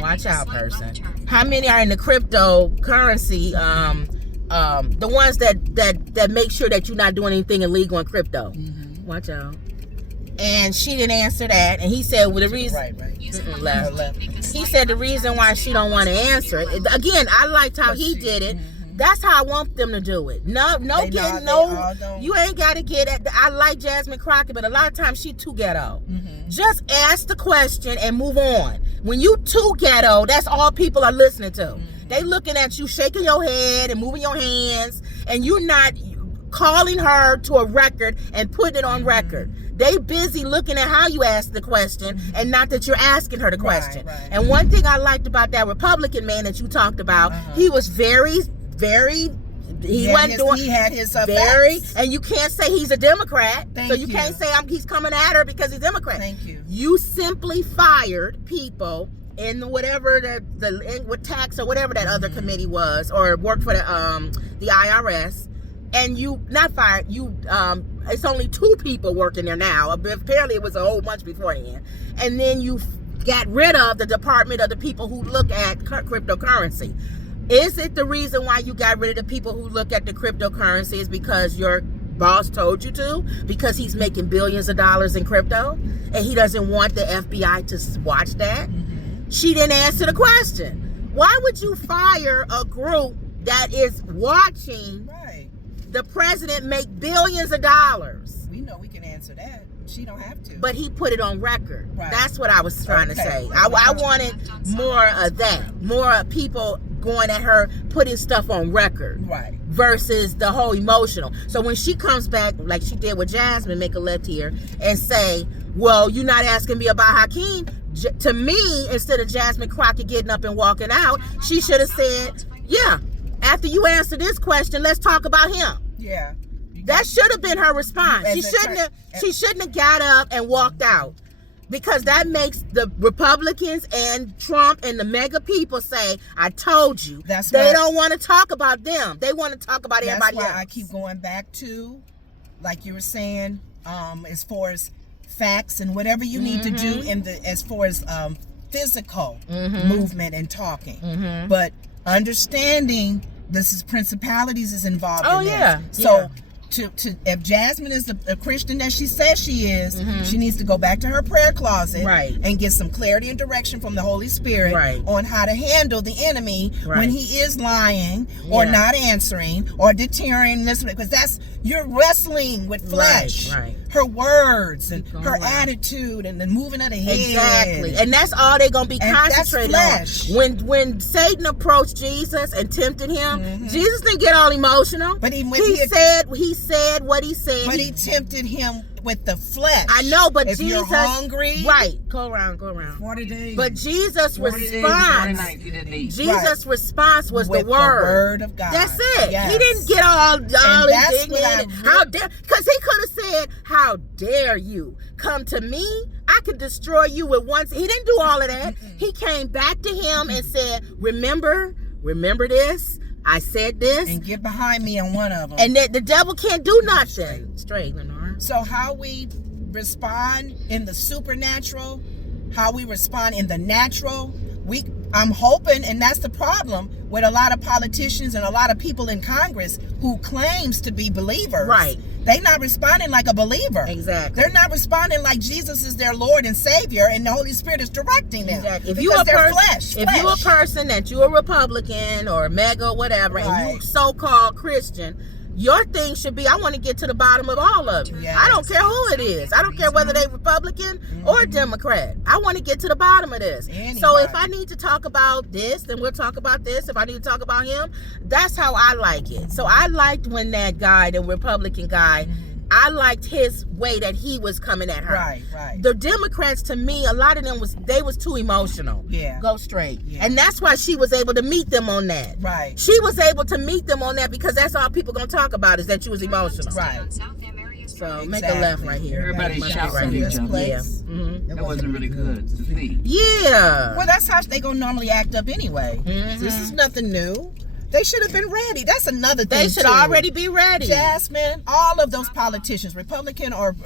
watch out person, how many are in the cryptocurrency, the ones that make sure that you're not doing anything illegal in crypto. Watch out. And she didn't answer that. And he said, well, the reason... Left. He said the reason why she don't want to answer it. Again, I liked how he did it. That's how I want them to do it. You ain't got to get at... I like Jasmine Crockett, but a lot of times she too ghetto. Just ask the question and move on. When you too ghetto, that's all people are listening to. They looking at you, shaking your head and moving your hands, and you're not calling her to a record and putting it on record. They busy looking at how you ask the question and not that you're asking her the question. Right. And one thing I liked about that Republican man that you talked about, he was very he had his facts. And you can't say he's a Democrat. You can't say he's coming at her because he's Democrat. Thank you. You simply fired people in whatever with tax or whatever that other committee was, or worked for the IRS. And you not fired, it's only 2 people working there now. Apparently it was a whole bunch beforehand. And then you got rid of the department of the people who look at cryptocurrency. Is it the reason why you got rid of the people who look at the cryptocurrency is because your boss told you to? Because he's making billions of dollars in crypto and he doesn't want the FBI to watch that? She didn't answer the question. Why would you fire a group that is watching the president make billions of dollars? We know we can answer that. She don't have to. But he put it on record. That's what I was trying to say. I wanted more of that. More people going at her, putting stuff on record. Versus the whole emotional. So when she comes back, like she did with Jasmine, make a left here, and say, well, you're not asking me about Hakeem. To me, instead of Jasmine Crockett getting up and walking out, she should have said, yeah, after you answer this question, let's talk about him. Yeah. That should have been her response. She shouldn't have got up and walked out. Because that makes the Republicans and Trump and the mega people say, I told you. They don't want to talk about them. They want to talk about everybody else. That's why I keep going back to, like you were saying, as far as facts and whatever you need to do as far as physical Mhm. movement and talking, Mhm. but understanding this is principalities is involved Oh, in this. yeah, So yeah. to if Jasmine is the Christian that she says she is, Mhm. she needs to go back to her prayer closet, Right. and get some clarity and direction from the Holy Spirit, Right. on how to handle the enemy when Right. he is lying or Yeah. not answering or deterring this, because that's, you're wrestling with flesh, Right. her words and Keep going her right. attitude and the moving of the head. Exactly, and that's all they're gonna be And that's concentrating flesh. on. When Satan approached Jesus and tempted him, Mhm. Jesus didn't get all emotional. But he said what he said. But he tempted him with the flesh. I know, but if Jesus, you're hungry, right? Go around. 40 days. But Jesus' 40 days, 40 response, nights he didn't eat. Jesus' response was with the word. of God. That's it. Yes. He didn't get all that's what I indignant. How dare? Because he could have said, "How dare you come to me? I can destroy you with one." He didn't do all of that. He came back to him and said, "Remember this. I said this." And get behind me on one of them. And that the devil can't do nothing. Straight, Lenore. So how we respond in the supernatural, how we respond in the natural, I'm hoping, and that's the problem with a lot of politicians and a lot of people in Congress who claims to be believers. Right. They not responding like a believer. Exactly. They're not responding like Jesus is their Lord and Savior and the Holy Spirit is directing them. Exactly. Because they're flesh. If you're a person that you're a Republican or mega or whatever, and you Right. so-called Christian, your thing should be, I want to get to the bottom of all of it. Yes. I don't care who it is. I don't care whether they Republican or Democrat. I want to get to the bottom of this. Anybody. So if I need to talk about this, then we'll talk about this. If I need to talk about him, that's how I like it. So I liked when that guy, the Republican guy, I liked his way that he was coming at her. Right. The Democrats, to me, a lot of them was too emotional. Yeah. Go straight. Yeah. And that's why she was able to meet them on that. Right. She was able to meet them on that because that's all people gonna talk about is that you was emotional. Right. So make a left right here. Everybody Must be shout right at here. each other. Yeah. Place. Mhm. That wasn't really good to see. Yeah. Well, that's how they gonna normally act up anyway. Mhm. This is nothing new. They should have been ready. That's another thing. They should too. already be ready. Jasmine, all of those politicians, Republican or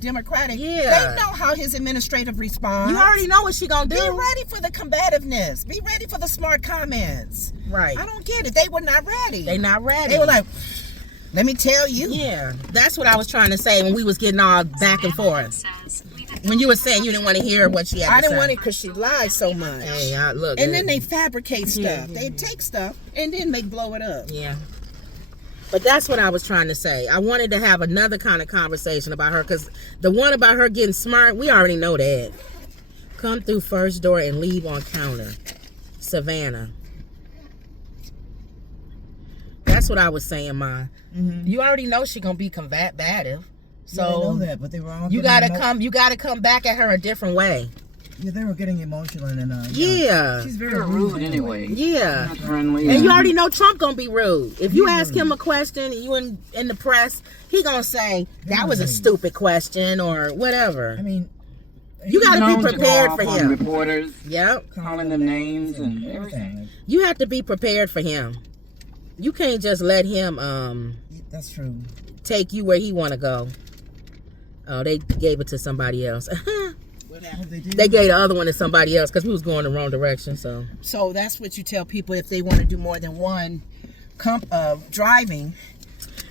Democratic, Yeah. they know how his administrative response. You already know what she gonna do. Be ready for the combativeness. Be ready for the smart comments. Right. I don't get it. They were not ready. They not ready. They were like, let me tell you. yeah. That's what I was trying to say when we was getting all back and forth. When you were saying you didn't want to hear what she had to I didn't say. want it because she lies so much. Hey, look. And then they fabricate stuff. They take stuff and then they blow it up. Yeah. But that's what I was trying to say. I wanted to have another kind of conversation about her because the one about her getting smart, we already know that. Come through first door and leave on counter. Savannah. That's what I was saying, Ma. You already know she gonna be combative. So Yeah, I know that, but they were all you gotta come back at her a different way. Yeah, they were getting emotional and Yeah. she's very They're rude anyway. Yeah. Not friendly. And you already know Trump gonna be rude. If you ask him a question, you in the press, he gonna say that was a stupid question or whatever. I mean, You gotta known be to prepared go for off on him. Reporters Yep. calling them names and everything. You have to be prepared for him. You can't just let him that's true. take you where he wanna go. Oh, they gave it to somebody else. They gave the other one to somebody else because we was going the wrong direction. So that's what you tell people if they want to do more than one driving.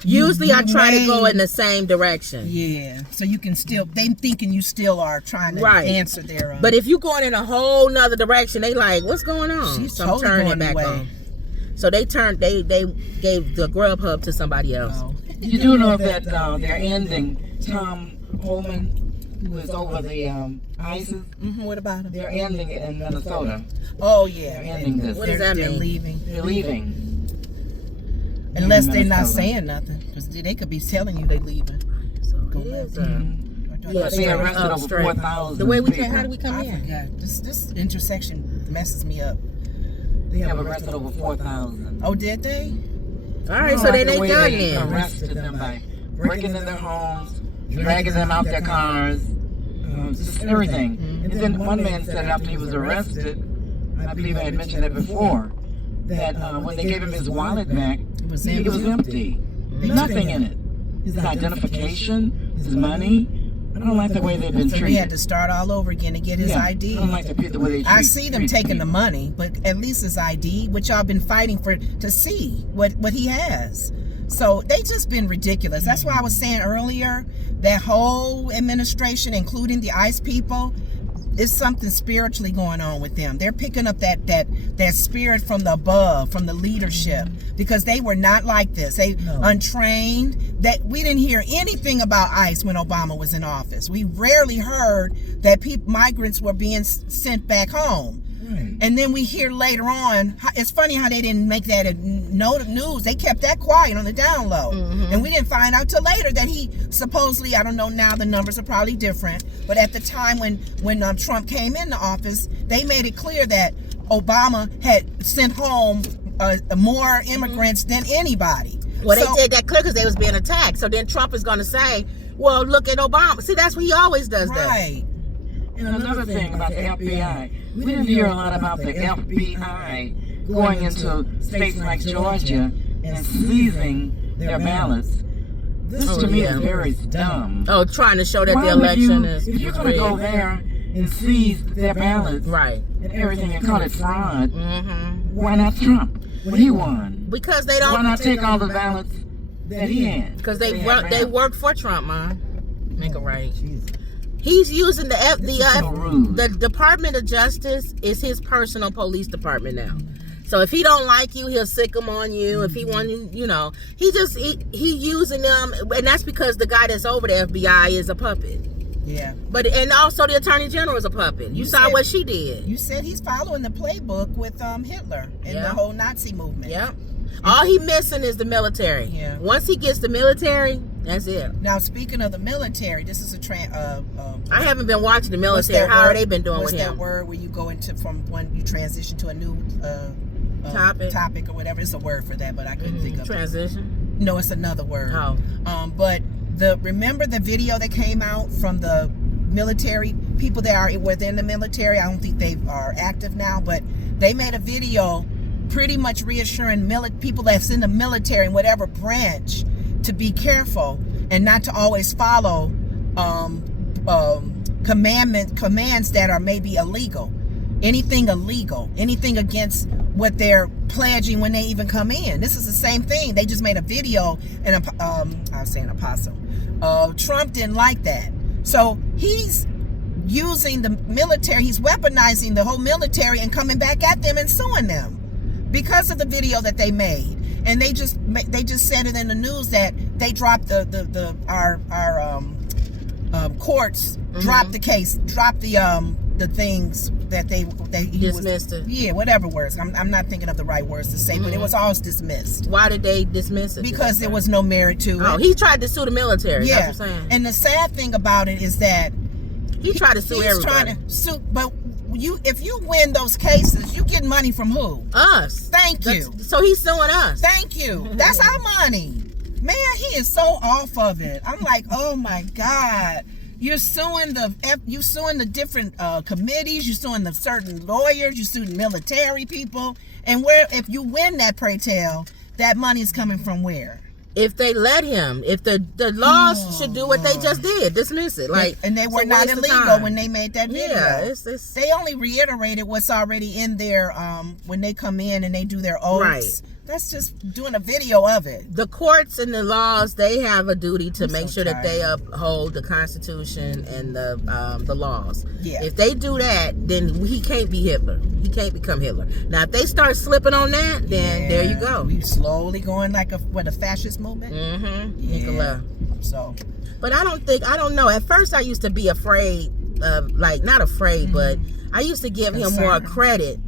usually I try to go Right. in the same direction. Yeah. So you can still, they thinking you still are trying to Right. answer their. But if you going in a whole nother direction, they like, what's going on? She's So I'm totally turning going it back away. on. So they gave the Grubhub to somebody else. Oh. You do know that they're ending Tom Holman, who is over the ISIS. What about them? They're ending it in Minnesota. Oh yeah. They're ending this. What does that They're mean? leaving. They're leaving. Unless they're not Minnesota. saying nothing, because they could be telling you they're leaving. So Go it back. is. Yeah, they arrested up over straight. 4,000 The way we people. came, how do we come I in? forgot. This intersection messes me up. They have arrested over 4,000. Oh, did they? All right, so then they the way done they then. arrested them by breaking into their homes, dragging them out their cars, just everything. And then one man said after he was arrested, I believe I had mentioned it before, that when they gave him his wallet back, It was it was empty. Nothing in it. His identification, his money, I don't like the way they've been So treated. he had to start all over again to get his Yeah, ID. I don't like the way they I treat- see them treat taking the people. money, but at least his ID, which y'all been fighting for to see what he has. So they just been ridiculous. That's why I was saying earlier, that whole administration, including the ICE people, is something spiritually going on with them. They're picking up that spirit from the above, from the leadership, because they were not like this. They untrained. That we didn't hear anything about ICE when Obama was in office. We rarely heard that migrants were being sent back home. Right. And then we hear later on, it's funny how they didn't make that a note of news. They kept that quiet on the down low. And we didn't find out till later that he supposedly, I don't know now, the numbers are probably different, but at the time when Trump came into office, they made it clear that Obama had sent home more immigrants than anybody. Well, they did that clear because they was being attacked. So then Trump is going to say, well, look at Obama. See, that's what he always does that. Right. And another thing about the FBI, we didn't hear a lot about the FBI going into states like Georgia and seizing their ballots. This to me is very dumb. Oh, trying to show that Why the would election you, is if you're going to go there and seize their ballots right. and everything and call it fraud, Mm-hmm. why not Trump when he won? Because they Why don't. not take all the ballots that he had? Because they had work for Trump, man. Make it right. Jesus. He's using so rude. the Department of Justice is his personal police department now. So if he don't like you, he'll sick them on you. If he want you, he using them, and that's because the guy that's over the FBI is a puppet. Yeah. And also the Attorney General is a puppet. You saw said- what she did. You said he's following the playbook with Hitler and the whole Nazi movement. Yep. All he missing is the military. Yeah. Once he gets the military, that's it. Now, speaking of the military, this is I haven't been watching the what's military. that How word? are they been doing What's with that him? word where you go into from when you transition to a new Topic or whatever? It's a word for that, but I couldn't think of it. Transition. No, it's another word. Oh. But remember the video that came out from the military people that are within the military? I don't think they are active now, but they made a video pretty much reassuring people that's in the military in whatever branch to be careful and not to always follow commands that are maybe illegal. Anything against what they're pledging when they even come in. This is the same thing. They just made a video, and I was saying apostle. Trump didn't like that, so he's using the military. He's weaponizing the whole military and coming back at them and suing them because of the video that they made. And they just said it in the news that they dropped our courts dropped the case, dropped the things that he Dismissed it. Yeah, whatever words. I'm not thinking of the right words to say, but it was all dismissed Why did they dismiss it? because there was no merit to it. Oh, he tried to sue the military. Yeah, That's what I'm saying. and the sad thing about it is that He tried to sue he's everybody. trying to sue, but if you win those cases, you get money from who? Us. Thank you. So he's suing us. Thank you. That's our money. Man, he is so off of it. I'm like, oh my God. You're suing the different committees, you're suing the certain lawyers, you're suing military people. And if you win that, pray tell, that money's coming from where? If they let him, if the laws should do what they just did, dismiss it. And they were it's a not waste of illegal time. when they made that video. Yeah, it's They only reiterated what's already in there when they come in and they do their oaths. Right. That's just doing a video of it. the courts and the laws. They have a duty to I'm make so sure that they tired. uphold the Constitution and the laws. Yeah. If they do that, then he can't be Hitler. He can't become Hitler. Now, if they start slipping on that, then there you go. We slowly going like a fascist movement. Mm-hmm. Yeah. Nicola. So But I don't know. At first, I used to be afraid of, not afraid, but I used to give him more Concerned. credit.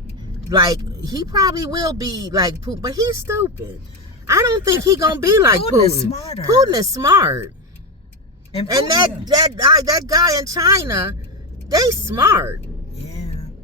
Like, he probably will be like Putin, but he's stupid. I don't think he gonna be like Putin Putin. is smarter. Putin is smart, and Putin- that guy in China, they smart. yeah,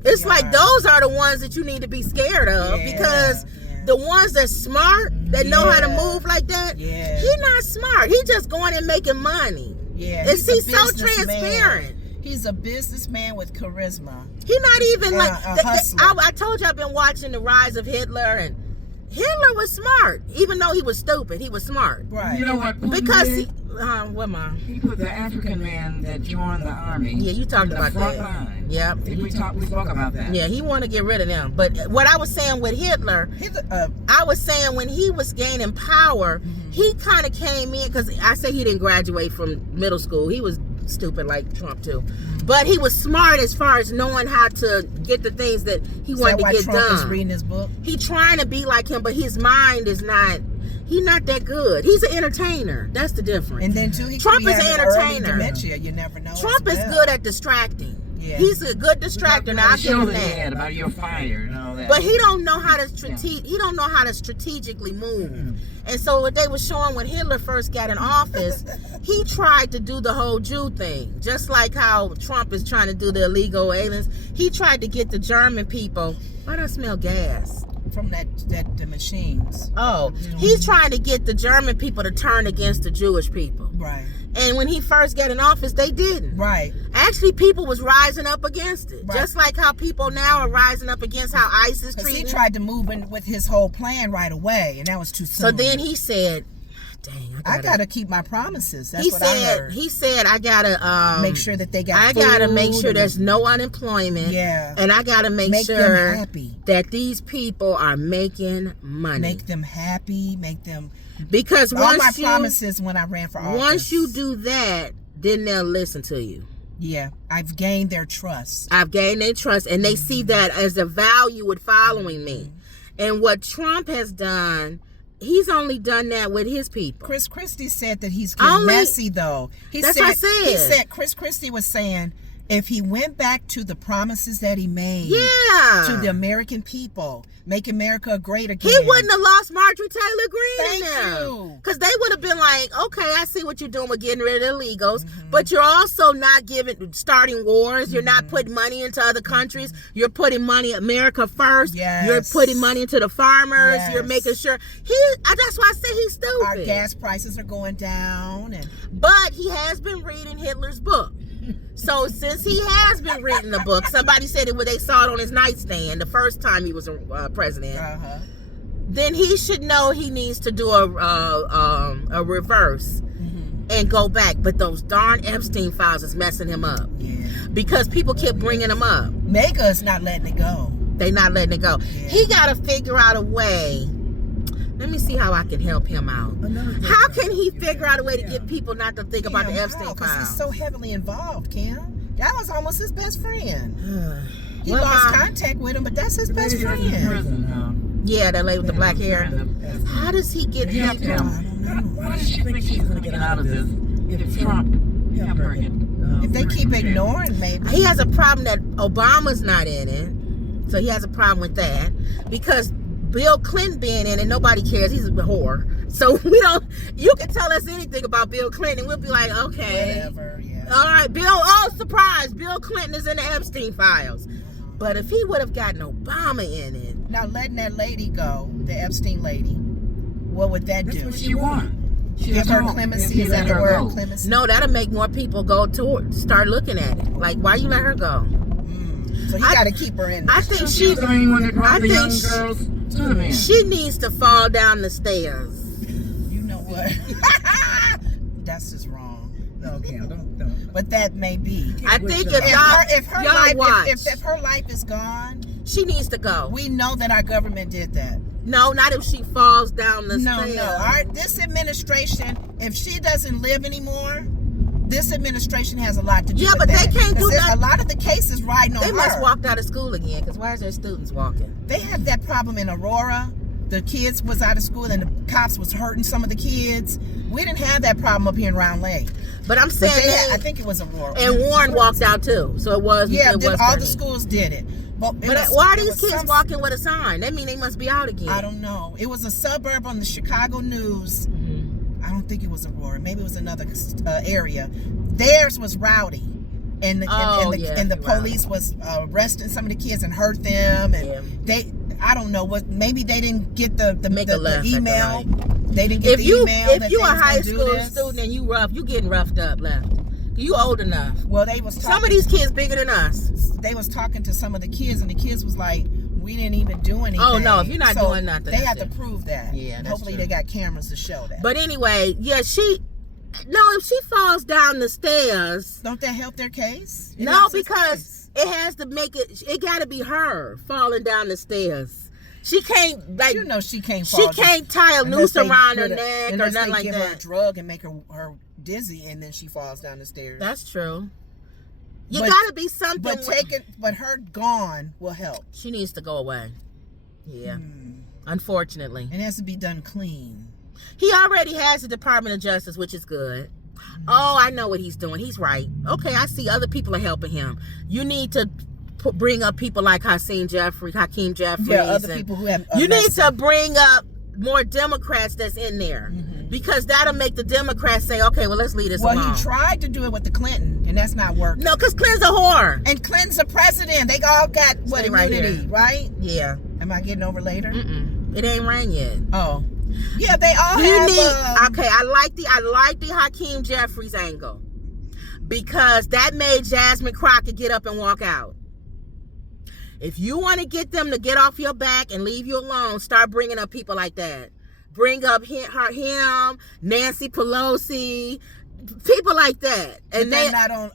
It's they like are. those are the ones that you need to be scared of Yeah, because yeah. the ones that's smart, that know how to Yeah. move like that, Yeah. he not smart. He just going and making money. Yeah, Is he he's a so businessman. transparent? He's a businessman with charisma. He not even Yeah, like a hustler. I told you I've been watching the rise of Hitler, and Hitler was smart, even though he was stupid. He was smart Right. You know what Putin because did? what, Mom? He put the African man that joined the army. Yeah, you talked in the about front that. line. Yep. We spoke about that. Yeah, he wanted to get rid of them. But what I was saying with Hitler, I was saying when he was gaining power, he kind of came in, because I say he didn't graduate from middle school. He was stupid like Trump too. But he was smart as far as knowing how to get the things that he wanted to get Trump done. is reading his book? He trying to be like him, but his mind is not. He's not that good. He's an entertainer. That's the difference. And then too, he Trump could be is an having early entertainer. dementia. You never know. Trump as is well. good at distracting. Yeah. He's a good distractor. Now I give show him that he had that. about you're fired and all that. But he don't know how to he don't know how to strategically move. And so what they were showing when Hitler first got in office, he tried to do the whole Jew thing. Just like how Trump is trying to do the illegal aliens. He tried to get the German people. Why do I smell gas? From the machines. Oh, he's trying to get the German people to turn against the Jewish people. Right. And when he first got in office, they didn't. Right. Actually, people was rising up against it. Right. Just like how people now are rising up against how ISIS Because treated. he tried to move in with his whole plan right away, and that was too soon. So then he said, "Dang, I gotta keep my promises." That's he what said. I heard. He said, "I gotta Make sure that they got. I gotta make food sure and- there's no unemployment. Yeah. and I gotta make them sure happy. that these people are making money. Make them happy. Make them. Because All my once promises when I ran for office. once you do that, then they'll listen to you. Yeah, I've gained their trust. I've gained their trust, and they see that as a value with following me. And what Trump has done, he's only done that with his people. Chris Christie said that he's getting Only- messy though. That's what I said. He said Chris Christie was saying if he went back to the promises that he made Yeah. to the American people, make America great again. He wouldn't have lost Marjorie Taylor Greene. Thank you. Because they would have been like, okay, I see what you're doing with getting rid of the illegals, but you're also not starting wars. You're not putting money into other countries. You're putting money America first. Yes. You're putting money into the farmers. Yes. You're making sure. That's why I say he's stupid. Our gas prices are going down, and But he has been reading Hitler's book. So since he has been reading the book, somebody said it when they saw it on his nightstand the first time he was president. Then he should know he needs to do a reverse and go back. But those darn Epstein files is messing him up yeah, because people keep bringing him up. Mega is not letting it go. They not letting it go. Yeah. He got to figure out a way. Let me see how I can help him out. How can he figure out a way to get people not to think about the Epstein Because files? he's so heavily involved, Kim. That was almost his best friend. He Well, lost Ma- contact with him, but that's his best in friend. prison, Yeah, that lady with the black hair. How does he get Yeah, people? Pam. Why does she think she's going to get out of this if Trump help her get? If they keep ignoring, maybe. He has a problem that Obama's not in it, so he has a problem with that because Bill Clinton being in it, nobody cares. He's a whore, so we don't. You can tell us anything about Bill Clinton, we'll be like, okay, Whatever, yeah. all right, Bill. Oh, surprise! Bill Clinton is in the Epstein files. But if he would have gotten Obama in it, Now letting that lady go, the Epstein lady, what would that That's do? what she wants. Give her clemency? Is that the word, clemency? no, that'll make more people go to start looking at it. Like, why you let her go? So you I- got to keep her in there. I think She was the main one that I brought the young think girls to the man. she needs to fall down the stairs. You know what? That's just wrong. No, Cam, don't. But that may be. I think If her y'all life, watch, if her life is gone, she needs to go. we know that our government did that. No, not if she falls down the No, stairs. this administration, if she doesn't live anymore, this administration has a lot to do Yeah, with but that. they can't do 'Cause there's nothing. a lot of the cases riding on They her. must walk out of school again, because why is there students walking? They have that problem in Aurora. The kids was out of school and the cops was hurting some of the kids. We didn't have that problem up here in Round Lake. But I'm But saying, they had, I think it was Aurora. and Warren walked out too, so it was. Yeah, it was all for the him. schools did it. But Why are these kids walking with a sign? That mean they must be out again. I don't know. It was a suburb on the Chicago News. I don't think it was Aurora. Maybe it was another area. Theirs was rowdy. And the police was arresting some of the kids and hurt them. And I don't know what. Maybe they didn't get the email. They didn't get the email. If you a high school student and you getting roughed up, left. You old enough. Well, they was talking, Some of these kids bigger than us. They was talking to some of the kids, and the kids was like, We didn't even do anything. Oh, no, if you're not So doing nothing, they that's have to it. prove that. Yeah, that's Hopefully true. they got cameras to show that. But anyway, yeah, if she falls down the stairs, don't that help their case? It no, helps his because case. it has to make it got to be her falling down the stairs. She can't, like, You know she can't fall. she can't tie a unless noose they around her put neck or unless nothing they like give her a that. drug and make her dizzy, and then she falls down the stairs. That's true. You But- gotta be something. But her gone will help. She needs to go away. Yeah. Hmm. Unfortunately. And it has to be done clean. He already has the Department of Justice, which is good. Oh, I know what he's doing. He's right. Okay, I see other people are helping him. You need to bring up people like Hakeem Jeffries. Yeah, other and people who have. you need to bring up more Democrats that's in there. Because that'll make the Democrats say, okay, well, let's leave this Well, alone. he tried to do it with the Clinton, and that's not working. No, because Clinton's a whore. And Clinton's a president. They all got Stay right immunity, here. right? Yeah. Am I getting over later? Mm-mm. It ain't rang yet. Oh, yeah, they all You have. need okay. I like the Hakeem Jeffries angle because that made Jasmine Crockett get up and walk out. If you want to get them to get off your back and leave you alone, start bringing up people like that. Bring up him, Nancy Pelosi, people like that, and they're not on.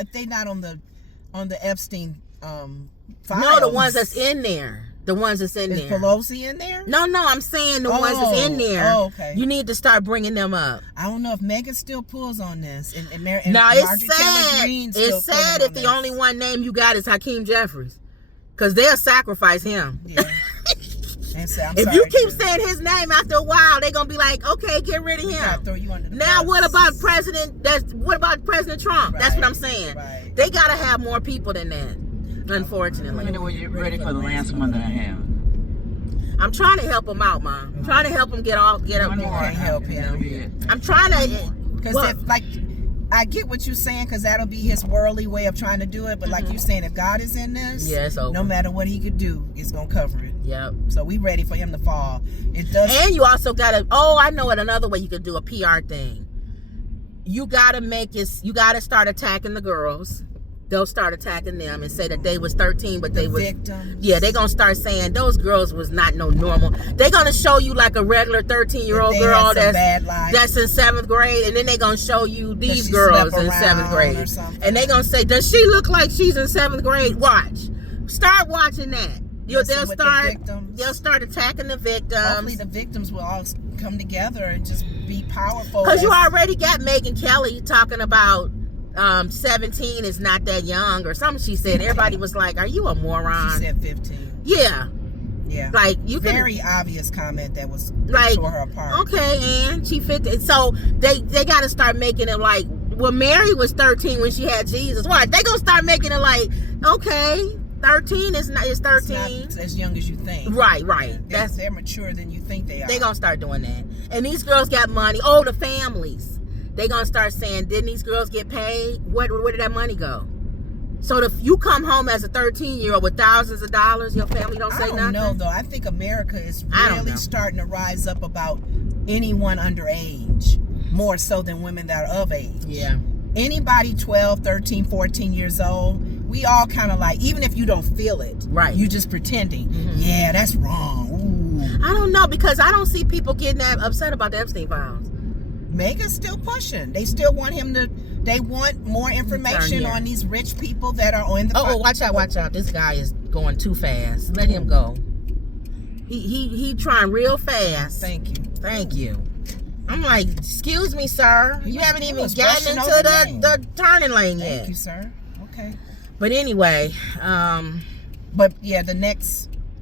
If they not on the Epstein files. no, the ones that's in there. The ones that's in Is there. Pelosi in there? No, I'm saying the ones that's in there. Oh, okay. You need to start bringing them up. I don't know if Megan still pulls on this, and Now Marjorie it's Taylor sad. Greene still It's sad pulling if on the this. only one name you got is Hakeem Jeffries, because they'll sacrifice him. Yeah. And say, If you keep saying his name after a while, they're gonna be like, okay, get rid of him. throw you under the Now bus. what about President Trump? That's what I'm saying. Right. They gotta have more people than that. Unfortunately, Let me know when you're ready for the last one that I have. I'm trying to help him out, Mom. I'm trying to help him get up. One more. can't help him. That'll be it. I'm trying to. Because Well, if I get what you're saying, because that'll be his worldly way of trying to do it. But like you're saying, if God is in this, Yeah, it's over. no matter what he could do, it's gonna cover it. Yep. So we ready for him to fall. It does. And you also gotta. Oh, I know it. Another way you could do a PR thing. You gotta make it. You gotta start attacking the girls. They'll start attacking them and say that they was 13, but they was victims. Yeah, they're gonna start saying those girls was not no normal. They're gonna show you like a regular 13-year-old They girl had some bad life. that's in 7th grade, and then they're gonna show you these she girls slept in around 7th or grade, something. and they're gonna say, does she look like she's in 7th grade? Watch, start watching that. Messing with the victims. They'll start attacking the victims. Hopefully the victims will all come together and just be powerful. Because you as- already got Megyn Kelly talking about 17 is not that young or something. She said everybody was like, are you a moron? She said 15. Yeah, Yeah. like you can Very obvious comment that was like tore her apart. okay, and she fit it. So they got to start making it like, well, Mary was 13 when she had Jesus. What? They gonna start making it like, okay, 13 is 13. It's not as young as you think. Right. They're mature than you think they are. They gonna start doing that. And these girls got money. Oh, the families. They gonna start saying, didn't these girls get paid? Where did that money go? So if you come home as a 13-year-old with thousands of dollars, your family don't say I don't nothing? know though. I think America is I don't really know. starting to rise up about anyone underage, more so than women that are of age. Yeah. Anybody 12, 13, 14 years old, we all kind of like, even if you don't feel it, Right. you just pretending, yeah, that's wrong. Ooh. I don't know, because I don't see people getting that upset about the Epstein files. Megan's still pushing. They still want him to, they want more information here. on these rich people that are in the Oh, watch out. This guy is going too fast. Let him go. He trying real fast. Thank you. I'm like, excuse me, sir. You haven't he even was gotten rushing into over the turning lane yet. Thank you, sir. Okay. But anyway, But yeah,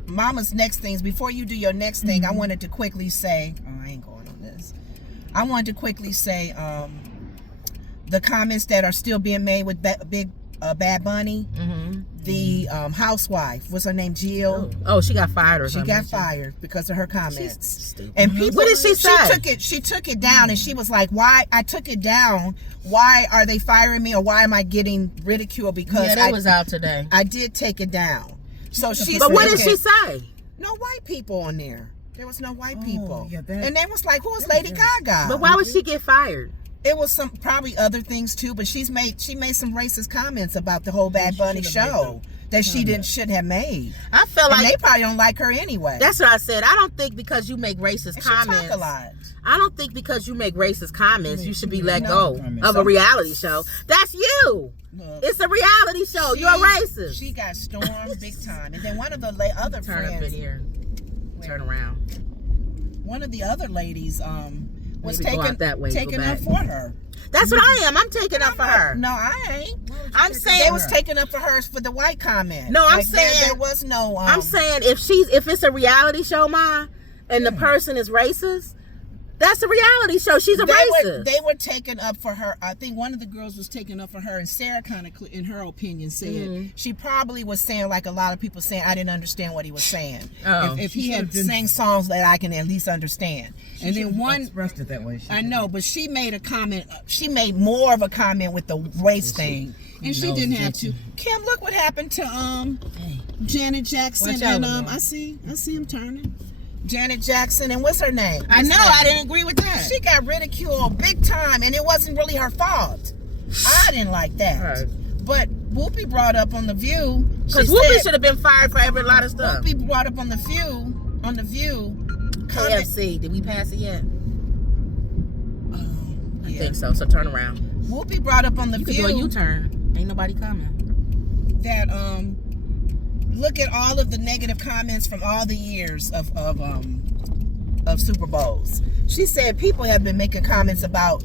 Mama's next things, before you do your next thing, I wanted to quickly say, I ain't going on this. I wanted to quickly say the comments that are still being made with Bad Bunny. The housewife, what's her name, Jill? oh, she got fired or She something. got fired because of her comments. She's stupid. And people, What did she say? She took it down, and she was like, "Why? I took it down. Why are they firing me, or why am I getting ridiculed? Because Yeah, that was out today. I did take it down." So she's. But what did looking- she say? No white people on there. There was no white people. yeah, and they was like, "Who is Lady Gaga?" But why would she get fired? It was some probably other things too. But she made some racist comments about the whole Bad Bunny should've made show that she shouldn't have made. I feel And like they probably don't like her anyway. that's what I said. I don't think because you make racist And she comments. talk a lot. I don't think because you make racist comments, you should be let No. go of a reality show. That's you. Look, It's a reality show. You're racist. She got stormed big time. And then one of the other Turn up in friends, here. Turn around. one of the other ladies, was Maybe go out that way, taking go up back. for her. That's what I am. I'm taking up for her. No, I ain't. I'm They saying was taking up for her for the white comment. No, I'm Like, saying- there was no. I'm saying if it's a reality show, Ma, and the person is racist, that's a reality show. She's a racist. They were taking up for her. I think one of the girls was taking up for her, and Sarah kind of, in her opinion, said she probably was saying, like a lot of people saying, I didn't understand what he was saying. Oh. If he had sang songs that I can at least understand. And then one expressed it that way. I know, but she made a comment. She made more of a comment with the race thing, and she didn't have to. Kim, look what happened to Janet Jackson Watch out, and Lamar. I see him turning. Janet Jackson and what's her name? I know. I didn't agree with that. She got ridiculed big time, and it wasn't really her fault. I didn't like that. Right. But Whoopi brought up on The View. Because Whoopi should have been fired for every lot of stuff. Whoopi brought up on The View. KFC. Did we pass it yet? I yeah. think so. So turn around. Whoopi brought up on The You can View do a U-turn. Ain't nobody coming. that look at all of the negative comments from all the years of Super Bowls. She said people have been making comments about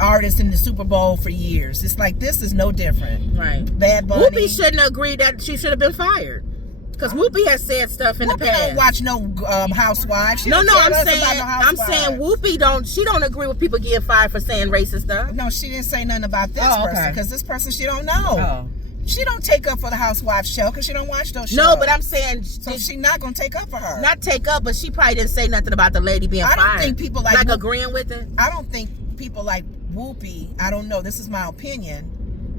artists in the Super Bowl for years. It's like this is no different. Right. Bad Bunny. Whoopi shouldn't agree that she should have been fired. Because Whoopi has said stuff in the Whoopi past. don't watch no Housewives. She No, don't I'm tell us saying, about no I'm Housewives. saying Whoopi don't agree with people getting fired for saying racist stuff. No, she didn't say nothing about this Oh, person okay. because this person she don't know. She don't take up for the Housewives show because she don't watch those shows. No, but I'm saying so she's not gonna take up for her. not take up, but she probably didn't say nothing about the lady being I fired. don't think people like like Whoopi- agreeing with it. I don't think people like Whoopi. I don't know. This is my opinion.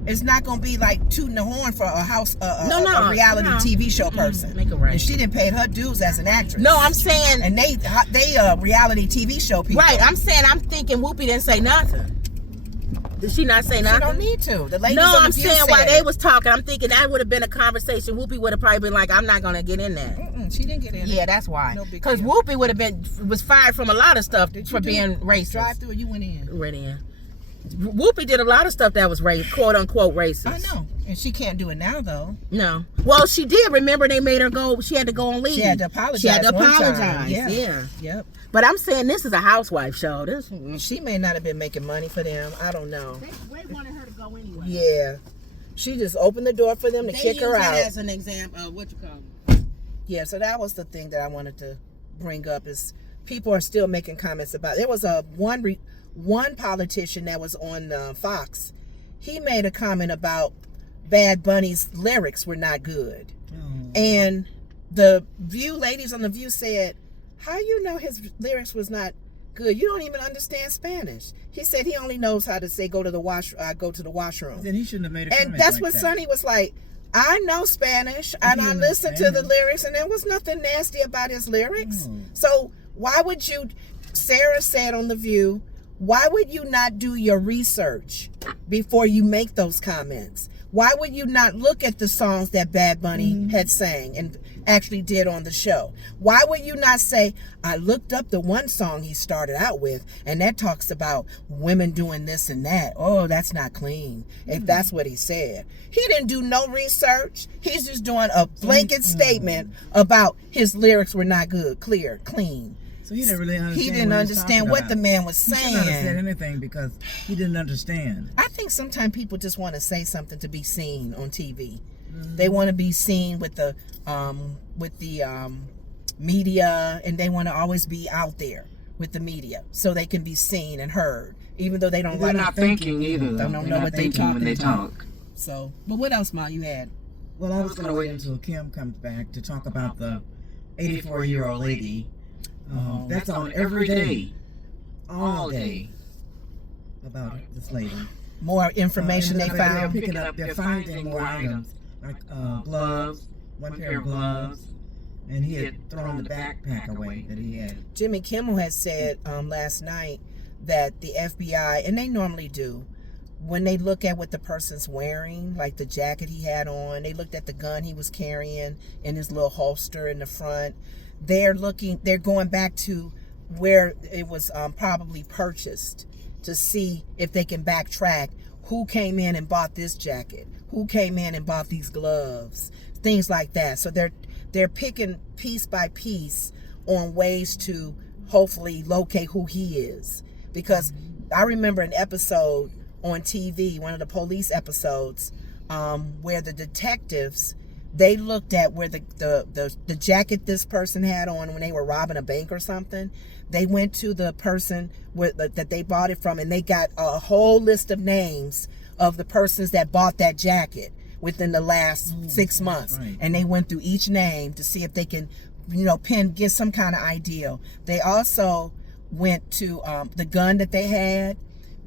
It's not gonna be like tooting the horn for a a reality TV show person. Make it right. And she didn't pay her dues as an actress. No, I'm saying And they reality TV show people. right. I'm saying I'm thinking Whoopi didn't say nothing. Did she not say She nothing? don't need to. The ladies No, on The I'm View saying said while it. they was talking, I'm thinking that would have been a conversation. Whoopi would have probably been like, "I'm not gonna get in that." She didn't get in. Yeah, that's why. No big Because deal. Whoopi would have was fired from a lot of stuff Did you for do being racist. Drive through, or you went in. Right in. Whoopi did a lot of stuff that was quote unquote racist. I know, and she can't do it now though. No. Well, she did. Remember, they made her go. She had to go on leave. She had to apologize. She had to one time. apologize. Yeah. Yep. But I'm saying this is a housewife show. This. She may not have been making money for them. I don't know. They wanted her to go anyway. Yeah. She just opened the door for them to kick her out. as an example of what you call it. Yeah, so that was the thing that I wanted to bring up is people are still making comments about. There was one politician that was on Fox. He made a comment about Bad Bunny's lyrics were not good. And the ladies on The View said, how you know his lyrics was not good? You don't even understand Spanish. He said he only knows how to say go to the washroom. Then he shouldn't have made a And comment that's like what that. Sonny was like. I know Spanish and I listened to the lyrics and there was nothing nasty about his lyrics. So why would you, Sarah said on The View, why would you not do your research before you make those comments? Why would you not look at the songs that Bad Bunny had sang and actually did on the show? Why would you not say, I looked up the one song he started out with and that talks about women doing this and that. Oh, that's not clean. If that's what he said. He didn't do no research. He's just doing a blanket statement about his lyrics were not good, clean. So he didn't really understand. He didn't understand what the man was He shouldn't have said saying. anything because he didn't understand. I think sometimes people just want to say something to be seen on TV. They want to be seen with the media, and they want to always be out there with the media so they can be seen and heard, even though they don't They're like not thinking either. They don't They're know not what they thinking when they talk. talk. So, but what else, Ma, you had? Well, I was going to wait until Kim comes back to talk about the 84-year-old lady. That's on every day, all day, about this lady. More information And they they're found. picking up. They're finding more items like gloves, one pair of gloves, and he had thrown the backpack away that he had. Jimmy Kimmel had said last night that the FBI, and they normally do, when they look at what the person's wearing, like the jacket he had on, they looked at the gun he was carrying in his little holster in the front. They're going back to where it was probably purchased to see if they can backtrack who came in and bought this jacket, who came in and bought these gloves, things like that. So they're picking piece by piece on ways to hopefully locate who he is. Because I remember an episode on TV, one of the police episodes, where the detectives, they looked at where the jacket this person had on when they were robbing a bank or something. They went to the person that they bought it from, and they got a whole list of names of the persons that bought that jacket within the last 6 months. Right. And they went through each name to see if they can, get some kind of idea. They also went to the gun that they had.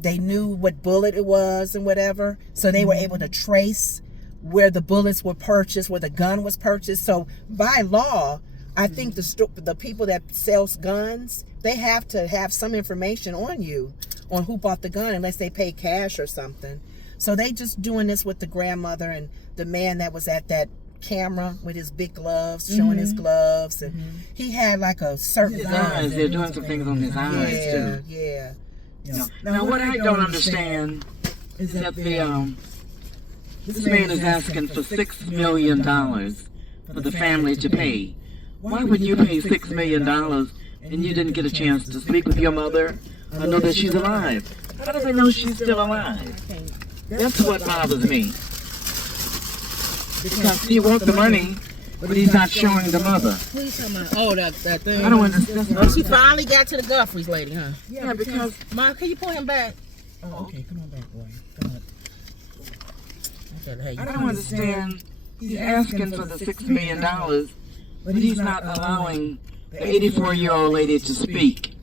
They knew what bullet it was and whatever. So they were able to trace where the bullets were purchased, where the gun was purchased. So by law, I think the people that sells guns, they have to have some information on you, on who bought the gun, unless they pay cash or something. So they just doing this with the grandmother and the man that was at that camera with his big gloves, showing his gloves, and he had like a certain His gun. eyes, they're doing some things on his eyes Yeah, too. yeah. Now what I don't understand is that this man is asking for $6 million for the family to pay. Why would you pay $6 million and you didn't get a chance to speak with your mother or know that she's alive? How do they know she's still alive? That's what bothers me. Because he wants the money, but he's not showing the mother. Oh, that thing. I don't understand. Oh, she finally got to the Guffrey's lady, huh? Yeah, because Mom, can you pull him back? Oh, okay, come on back, boy. Come on. I don't understand. He's asking for the $6 million, but he's not allowing the 84-year-old lady to speak.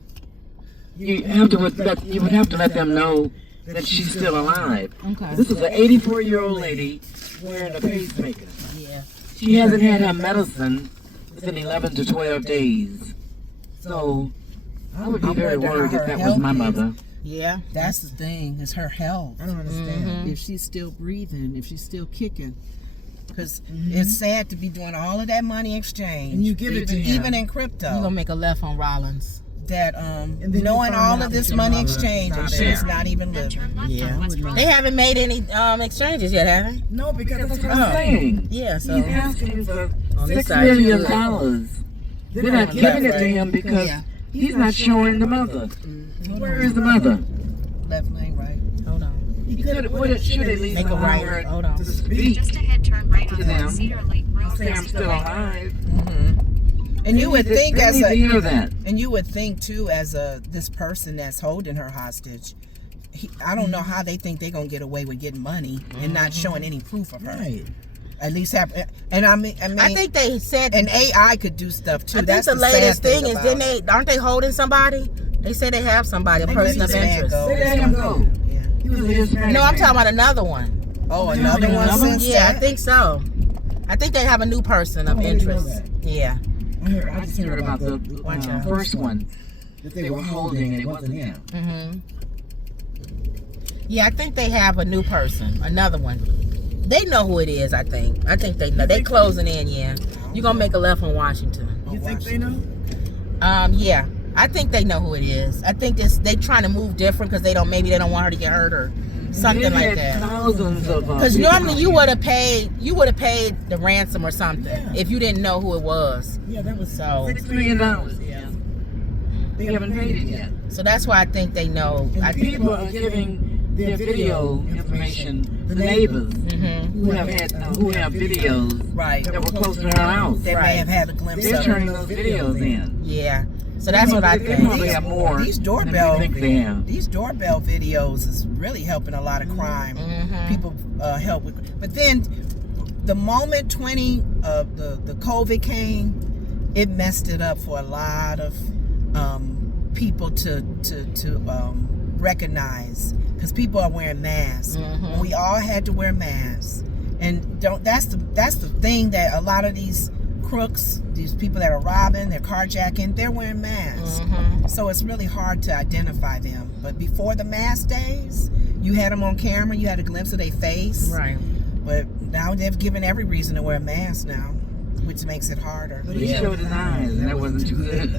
You would have to let them know that she's still alive. Okay. This is an 84-year-old lady wearing a pacemaker. Yeah. She hasn't had her medicine within 11 to 12 days. So I would be very worried if that was my mother. Yeah. That's the thing, is her health. I don't understand. If she's still breathing, if she's still kicking. Because it's sad to be doing all of that money exchange. And you give it to him. even in crypto. You gonna make a left on Rollins. That then you knowing find all out of this that your money mother is exchange and not she's there. not even Then living. turn left Yeah. on West They Rollins. haven't made any exchanges yet, have they? No, because that's what I'm I'm saying. saying. Yeah, so He's asking for on this $6 side, million. too. They're not giving it to him because Yeah. he's not showing the mother. Where is the mother? Left lane, right? Hold on. He should at least Make a allow right. her Hold on. to speak. Just ahead, turn right To on them. Cedar Lake Road. Say I'm still alive. And you would think They as need to hear that. and you would think too, as this person that's holding her hostage, I don't know how they think they're gonna get away with getting money and not showing any proof of her. Right. At least have, and I mean, I think they said. and AI could do stuff too. I think That's the latest sad thing is, about aren't they holding somebody? They say they have somebody, a They person let of this man interest. go. They let him go. Yeah. He was a Hispanic No, I'm man. talking about another one. Oh, another one Another one? since Yeah, I that? think so. I think they have a new person of Oh, I didn't know interest. Yeah. I I just heard about the first one that they were holding and it wasn't him. Mm-hmm. Yeah, I think they have a new person, another one. They know who it is, I think. I think they know. They closing in, yeah. You're going to make a left on Washington. You think they know? Yeah. I think they know who it is. I think they trying to move different because maybe they don't want her to get hurt or something They've like had that. Thousands of Because people normally out you here. would have paid the ransom or something if you didn't know who it was. Yeah, that was So $6 million. Yeah. They haven't paid it yet. so that's why I think they know. And I think. people are giving their video information to neighbors Mm-hmm. who have videos Right. that were close to her house. They may have had a glimpse They're of turning it. those videos in. Yeah. So that's what I They think. probably have more These than doorbell, we think they have. these doorbell videos is really helping a lot of crime. Mhm. People help with, but then the moment the COVID came, it messed it up for a lot of people to recognize, because people are wearing masks. Mhm. We all had to wear masks, and that's the thing, that a lot of these crooks, these people that are robbing, they're carjacking, they're wearing masks. Mhm. So it's really hard to identify them. But before the mask days, You had them on camera. You had a glimpse of their face. Right. But now they've given every reason to wear a mask now, which makes it harder. But he showed his eyes, and that wasn't too good.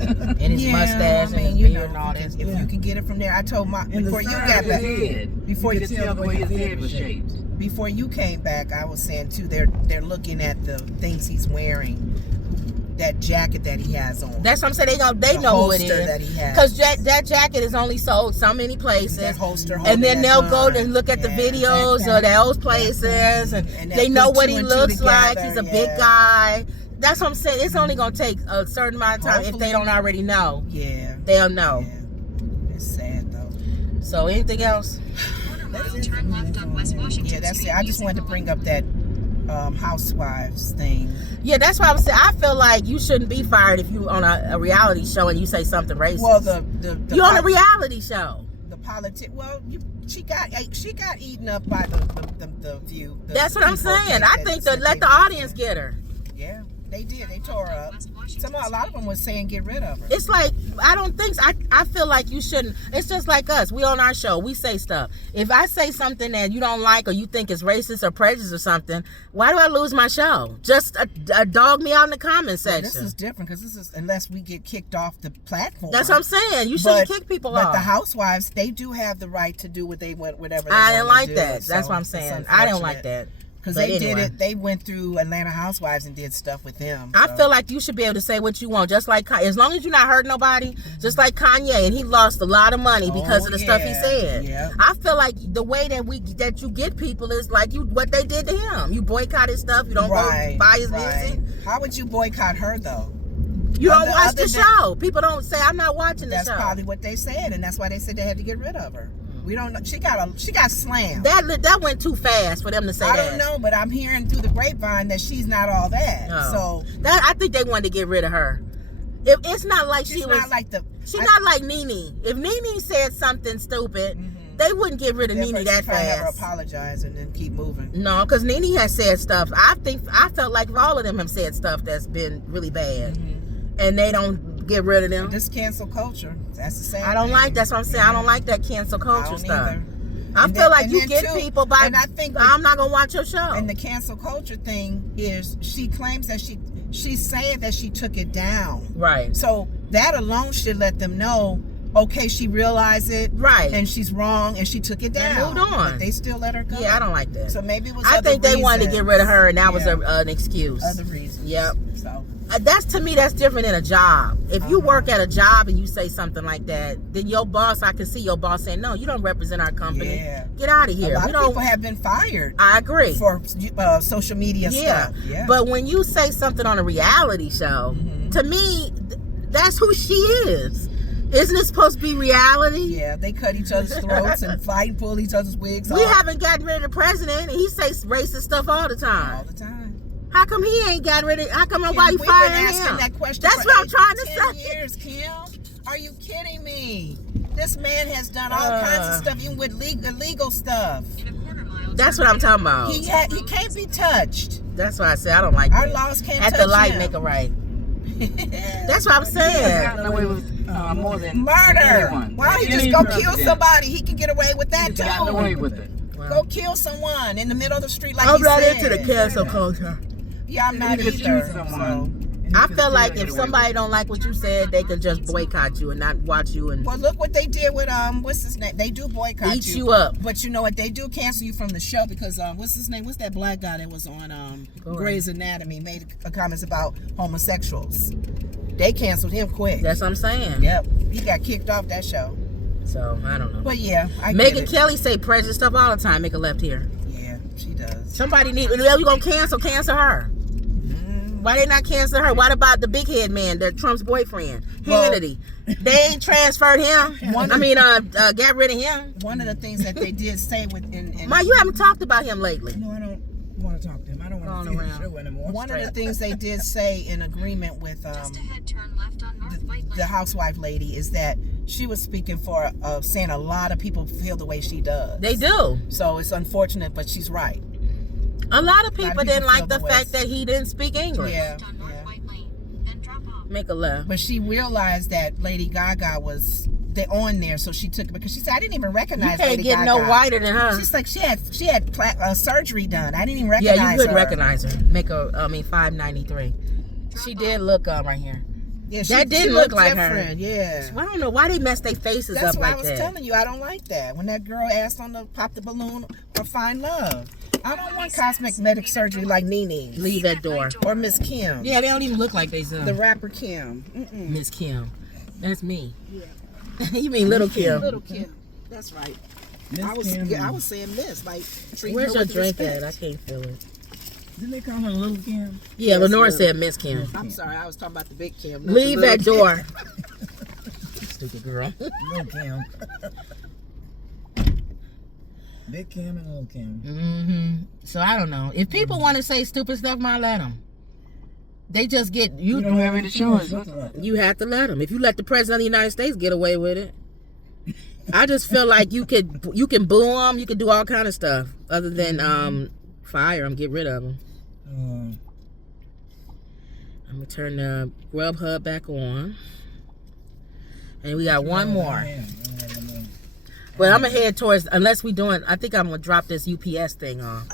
And his mustache I mean, and his you beard know, and all that. if you could get it from there. I told my And the before you side got of back, his head. before you you could tell the way his head was shaped. before you came back, I was saying too. They're looking at the things he's wearing, that jacket that he has on. That's what I'm saying. They The know who it holster is. that he has. Because that jacket is only sold so many places. That holster And holding then that they'll go gun. and look at the Yeah, videos backpack. of those places, and And they they'll know put what two he and two looks like. together, He's a yeah. big guy. That's what I'm saying. It's only gonna take a certain amount of time if Hopefully. they don't already know. Yeah. They'll know. Yeah. It's sad though. So anything else? Quarter mile, turn left on West Washington Yeah, that's Street. it. I just wanted to bring up that housewives thing. Yeah, that's why I was saying. I feel like you shouldn't be fired if you on a reality show and you say something racist. Well, the you on a reality show. the well, she got eaten up by the view. That's what I'm saying. I think that let the audience get her. Yeah, they did. They tore her up. A lot of them was saying get rid of her. It's like I don't think so. I feel like you shouldn't. It's just like us. We on our show. We say stuff. If I say something that you don't like or you think is racist or prejudiced or something, why do I lose my show? Just dog me out in the comment Well, section. this is different because this is unless we get kicked off the platform. That's what I'm saying. You shouldn't kick people but off. the housewives, they do have the right to do what they want, whatever. They I didn't wanna like do, that. so That's what I'm it's saying. I don't like unfortunate. that. Because But they did anyway. it. They went through Atlanta Housewives and did stuff with them. I so. feel like you should be able to say what you want, just like as long as you're not hurting nobody. Just like Kanye, and he lost a lot of money because of the stuff he said. Yeah. I feel like the way that you get people is like what they did to him. You boycott his stuff. You don't go buy his music. How would you boycott her though? You don't watch other the than- show. People don't say I'm not watching the That's show. probably what they said, and that's why they said they had to get rid of her. We don't know. She got slammed. That went too fast for them to say I that. don't know, but I'm hearing through the grapevine that she's not all that. Oh. So That I think they wanted to get rid of her. It's not like she's she was. not like the. She's not like Nene. If Nene said something stupid, they wouldn't get rid of Nene that Have her fast. apologize and then keep moving. No, because Nene has said stuff. I felt like all of them have said stuff that's been really bad, and they don't get rid of them. This cancel culture. That's the same. I don't thing. like. That's what I'm saying. I don't like that cancel I culture don't stuff. either. I And feel then- like and you then get too, people by. and I think I'm not gonna watch your show. And the cancel culture thing is she claims that she's saying that she took it down. Right. So that alone should let them know, okay, she realized it, Right. and she's wrong, and she took it And down. moved on. But they still let her go. Yeah, I don't like that. So maybe it was. I other think they wanted to reasons. get rid of her, and that was Yeah. an excuse. Other reasons. Yep. So That's to me, that's different than a job. If you work at a job and you say something like that, then your boss, I can see your boss saying, "No, you don't represent our company. Yeah. Get out of a here." lot We of don't. people have been fired I agree. for social media Yeah. stuff. Yeah. But when you say something on a reality show, to me, that's who she is. Isn't it supposed to be reality? yeah, they cut each other's throats and fight and pull each other's wigs We off haven't gotten rid of the president, and he says racist stuff all the time. all the time. How come he ain't got rid of? How come Kim, nobody we've firing been asking him? that question That's for what I'm trying to 10 say. years, Kim. Are you kidding me? This man has done all kinds of stuff, even with illegal stuff. In a quarter mile, That's what I'm talking about. He can't be touched. That's why I say I don't like Our that. laws can't At touch the light, him. make a right. That's what I'm He's saying. gotten away with more than Murder. anyone. Why don't he Any just go president. kill somebody? He can get away with that He's gotten away too. with it. Go kill someone in the middle of the street like I'm he not said. into the cancel culture. Yeah, I'm not You could either. shoot So. someone. I feel like if somebody don't like what you said, they can just boycott you and not watch you and Well, look what they did with what's his name? They do boycott eat you up. But you know what? They do cancel you from the show because what's his name? What's that black guy that was on Go Grey's Anatomy? Made comments about homosexuals. They canceled him quick. That's what I'm saying. Yep, he got kicked off that show. So I don't know. But yeah, I Megyn get it. Kelly say prejudice stuff all the time. Make a left here. Yeah, she does. Somebody need. You gonna cancel her? Why they not cancel her? What about the big head man, that Trump's boyfriend, Well- Hannity? They ain't transferred him. Got rid of him. One of the things that they did say within. Ma, you haven't talked about him lately. No, I don't want to talk to him. I don't want Going to see around. the show anymore. One of the things they did say in agreement with just ahead, turn left on North White Lane. the housewife lady is that she was speaking for saying a lot of people feel the way she does. They do. So it's unfortunate, but she's right. A lot of people people didn't like feel the the fact way. that he didn't speak English. Yeah. Left on North White Lane, then drop off. Make a left. But she realized that Lady Gaga was they're on there, so she took it because she said I didn't even recognize. You can't Lady get Gaga. no whiter than her. She's like she had surgery done. I didn't even recognize her. Yeah, you couldn't recognize her. $5.93. She did look right here. Yeah, that didn't look like different. her. Yeah. I don't know why they mess their faces That's up what like I was that. telling you. I don't like that. When that girl asked on the pop the balloon or find love. I don't want cosmetic surgery like Nene Leave that door. or Miss Kim. Yeah, they don't even look like they son. The rapper Kim. Miss Kim. That's me. Yeah. You mean Little Kim? Little Kim. That's right. I was saying Miss like. Where's your drink at? I can't feel it. Didn't they call her Little Kim? Yeah, Lenora said Miss Kim. I'm sorry, I was talking about the big Kim. Leave that door. Stupid girl. Little Kim. Big Kim and Little Kim. So I don't know. If people want to say stupid stuff, might let them. They just get You don't have any choice. You have to let them. If you let the president of the United States get away with it, I just feel like you can boo them. You can do all kind of stuff other than fire them, get rid of them. I'm gonna turn the Grubhub back on, and we got one more. Well, I'm gonna head towards, unless we doing, I think I'm gonna drop this UPS thing off.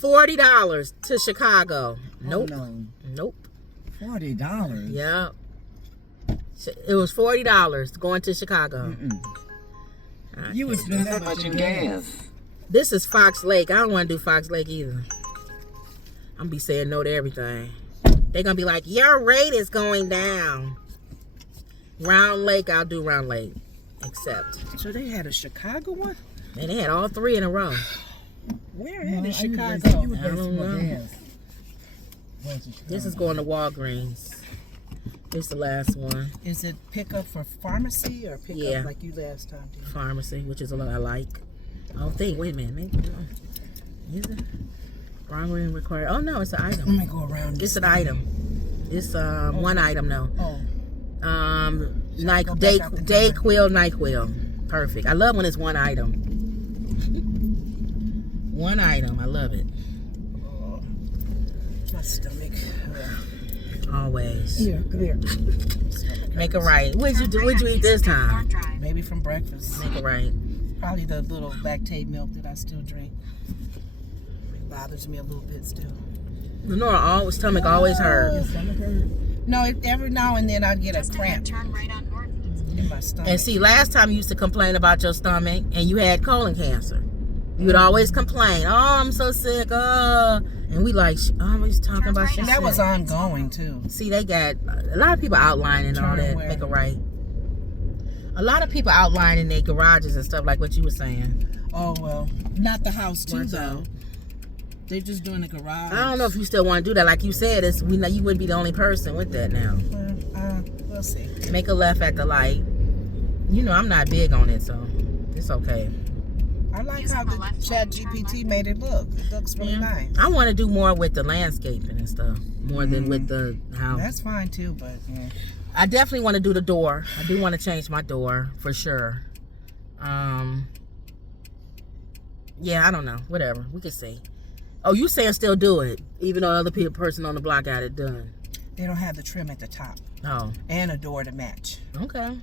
$40 to Chicago. Nope. Nope. $40. Yeah. It was $40 going to Chicago. You would spend that much in gas. This is Fox Lake. I don't want to do Fox Lake either. I'm gonna be saying no to everything. They're gonna be like, your rate is going down. Round Lake, I'll do Round Lake. Except. So they had a Chicago one? And they had all three in a row. Where in Chicago? I don't know. This is going to Walgreens. This is the last one. Is it pickup for pharmacy or pickup Yeah. like you last time did? Pharmacy, which is a lot I like. I don't think. Wait a minute. Maybe. Is it? Wrong ring required. Oh, no, it's an item. I'm going to go around. It's an item. It's one item, though. Oh. Dayquil, NyQuil. Perfect. I love when it's one item. One item. I love it. My stomach. Always. Here, come here. Make it right. What'd you eat this time? Maybe from breakfast. Make it right. Probably the little lactate milk that I still drink. It bothers me a little bit still. Lenora, stomach always hurt. No, every now and then I get a cramp Turn right on North. in my stomach. And see, last time you used to complain about your stomach and you had colon cancer. You would always complain, oh, I'm so sick, and we like always talking about shit. And that was ongoing too. See, they got a lot of people outlining all that, where? make it right. A lot of people outlining their garages and stuff like what you were saying. Oh well, not the house too What's though. They're just doing the garage. I don't know if you still want to do that. Like you said, you wouldn't be the only person with that now. We'll see. Make a left at the light. You know, I'm not big on it, so it's okay. I like how the ChatGPT made it look. It looks really nice. I want to do more with the landscaping and stuff, more than with the house. That's fine too, but I definitely want to do the door. I do want to change my door for sure. Yeah, I don't know. Whatever. We can see. Oh, you saying still do it, even though other person on the block got it done. they don't have the trim at the top Oh, and a door to match. okay.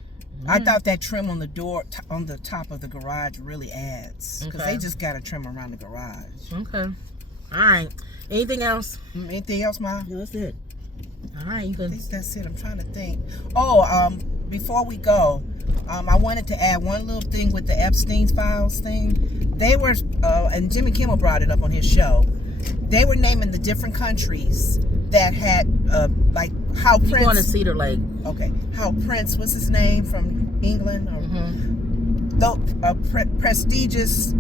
I thought that trim on the door, on the top of the garage really adds. Because Okay. they just got a trim around the garage. Okay. All right. Anything else? Anything else, Ma? No, that's it. All right, you I can. think that's it. I'm trying to think. Oh, before we go, I wanted to add one little thing with the Epstein files thing. They were, and Jimmy Kimmel brought it up on his show. They were naming the different countries that had, like how You going to Prince. Cedar Lake? Okay, how Prince, what's his name from England? Or, prestigious,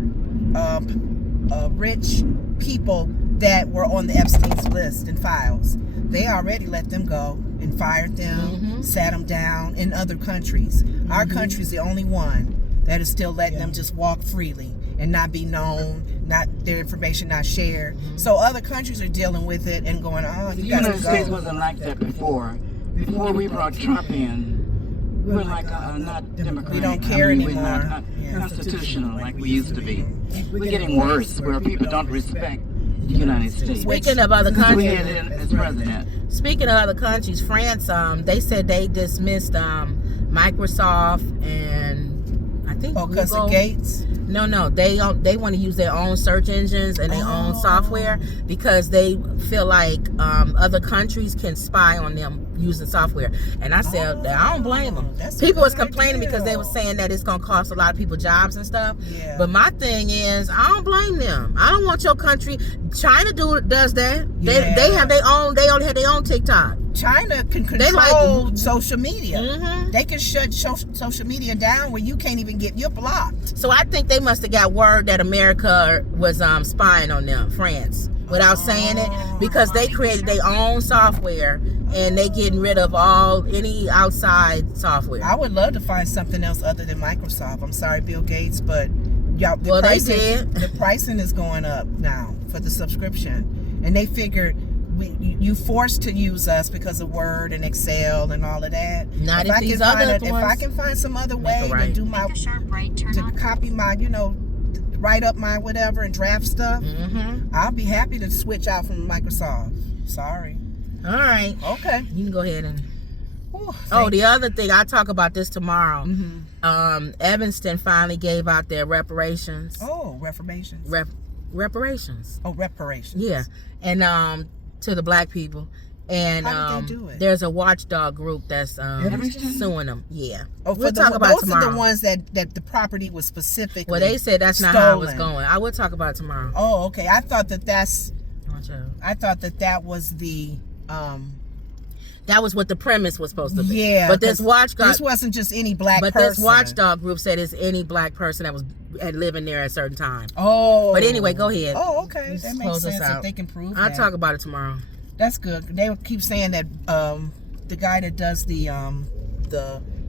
rich people that were on the Epstein's list and files. They already let them go and fired them, sat them down in other countries. Our country's the only one that is still letting them just walk freely and not be known, not their information not shared. So other countries are dealing with it and going, oh, The you gotta United States go. wasn't like that before. Before we brought Trump in, we're like not democratic. We don't care We're anymore. not Yeah. constitutional like we used to be. We're getting worse where people don't respect the United States. Speaking of other Since we countries, had him as president. speaking of other countries, France, they said they dismissed Microsoft and I think Because Google. of Gates. No, they want to use their own search engines and their own software because they feel like other countries can spy on them using software. And I said I don't blame them. That's a People was good complaining because they were idea. saying that it's gonna cost a lot of people jobs and stuff. Yeah. But my thing is, I don't blame them. I don't want your country. China does that. They have their own. They only have their own TikTok. China can They control like- social media. Mhm. They can shut social media down where you can't even you're blocked. So I think they must have got word that America was spying on them, France, without saying it, because they created their own software and they getting rid of any outside software. I would love to find something else other than Microsoft. I'm sorry, Bill Gates, but y'all, Well, they did. the pricing is going up now for the subscription, and they figured you forced to use us because of Word and Excel and all of that. Not if if I these can other find if I ones can find some other way it to right. do my Make a sharp right turn to on. copy my write up my whatever and draft stuff, I'll be happy to switch out from Microsoft. Sorry. All right, Okay. you can go ahead and. Whew, The other thing, I'll talk about this tomorrow. Mhm. Evanston finally gave out their reparations. Reformations. Reparations. Oh, reparations. Yeah, and to the black people. And How did they do it? there's a watchdog group that's Evanston? suing them. Yeah. Oh, We'll for talk about it those tomorrow. are the ones that the property was specifically. Well, they said that's not how it was stolen. going. I will talk about it tomorrow. Oh, okay. I thought that Watch out. that was the That was what the premise was supposed to be. yeah. But this 'cause watchdog, this wasn't just any black but person. this watchdog group said it's any black person that was living there at a certain time. Oh. But anyway, go ahead. Oh, okay. Let's That close makes this sense out. if they can prove I'll that. talk about it tomorrow. That's good. They would keep saying that the guy that does the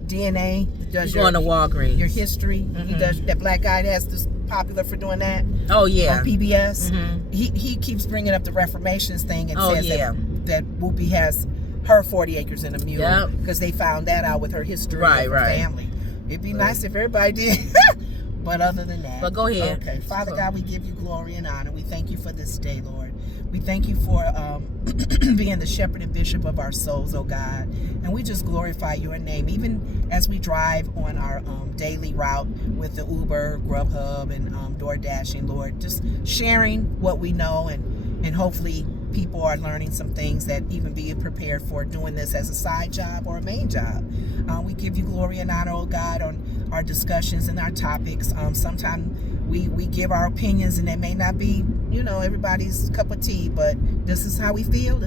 DNA that does You're going to Walgreens. your history. He does that black guy that's just popular for doing that Oh yeah. on PBS. Mhm. He keeps bringing up the reformations thing and Oh, says yeah. that Whoopi has her 40 acres and a mule Yep. because they found that out with her history Right, of her right. family. It'd be nice if everybody did. But other than that, But go ahead. Okay, Father God, we give you glory and honor. We thank you for this day, Lord. We thank you for being the shepherd and bishop of our souls, oh God. And we just glorify your name, even as we drive on our daily route with the Uber, Grubhub, and DoorDashing, Lord. Just sharing what we know, and hopefully people are learning some things that even be prepared for doing this as a side job or a main job. We give you glory and honor, oh God, on our discussions and our topics. Sometimes we give our opinions and they may not be, everybody's cup of tea, but this is how we feel.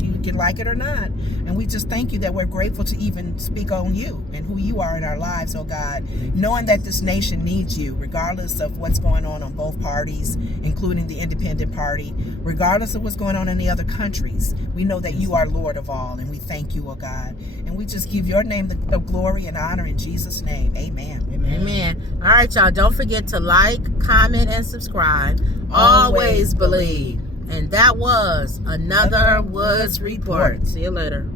You can like it or not. And we just thank you that we're grateful to even speak on you and who you are in our lives, oh God, knowing that this nation needs you, regardless of what's going on both parties, including the independent party, regardless of what's going on in the other countries. We know that you are Lord of all, and we thank you, oh God. And we just give your name the glory and honor in Jesus' name. Amen. Amen. All right, y'all. Don't forget to like, comment, and subscribe. Always believe. And that was another Woods Report. See you later.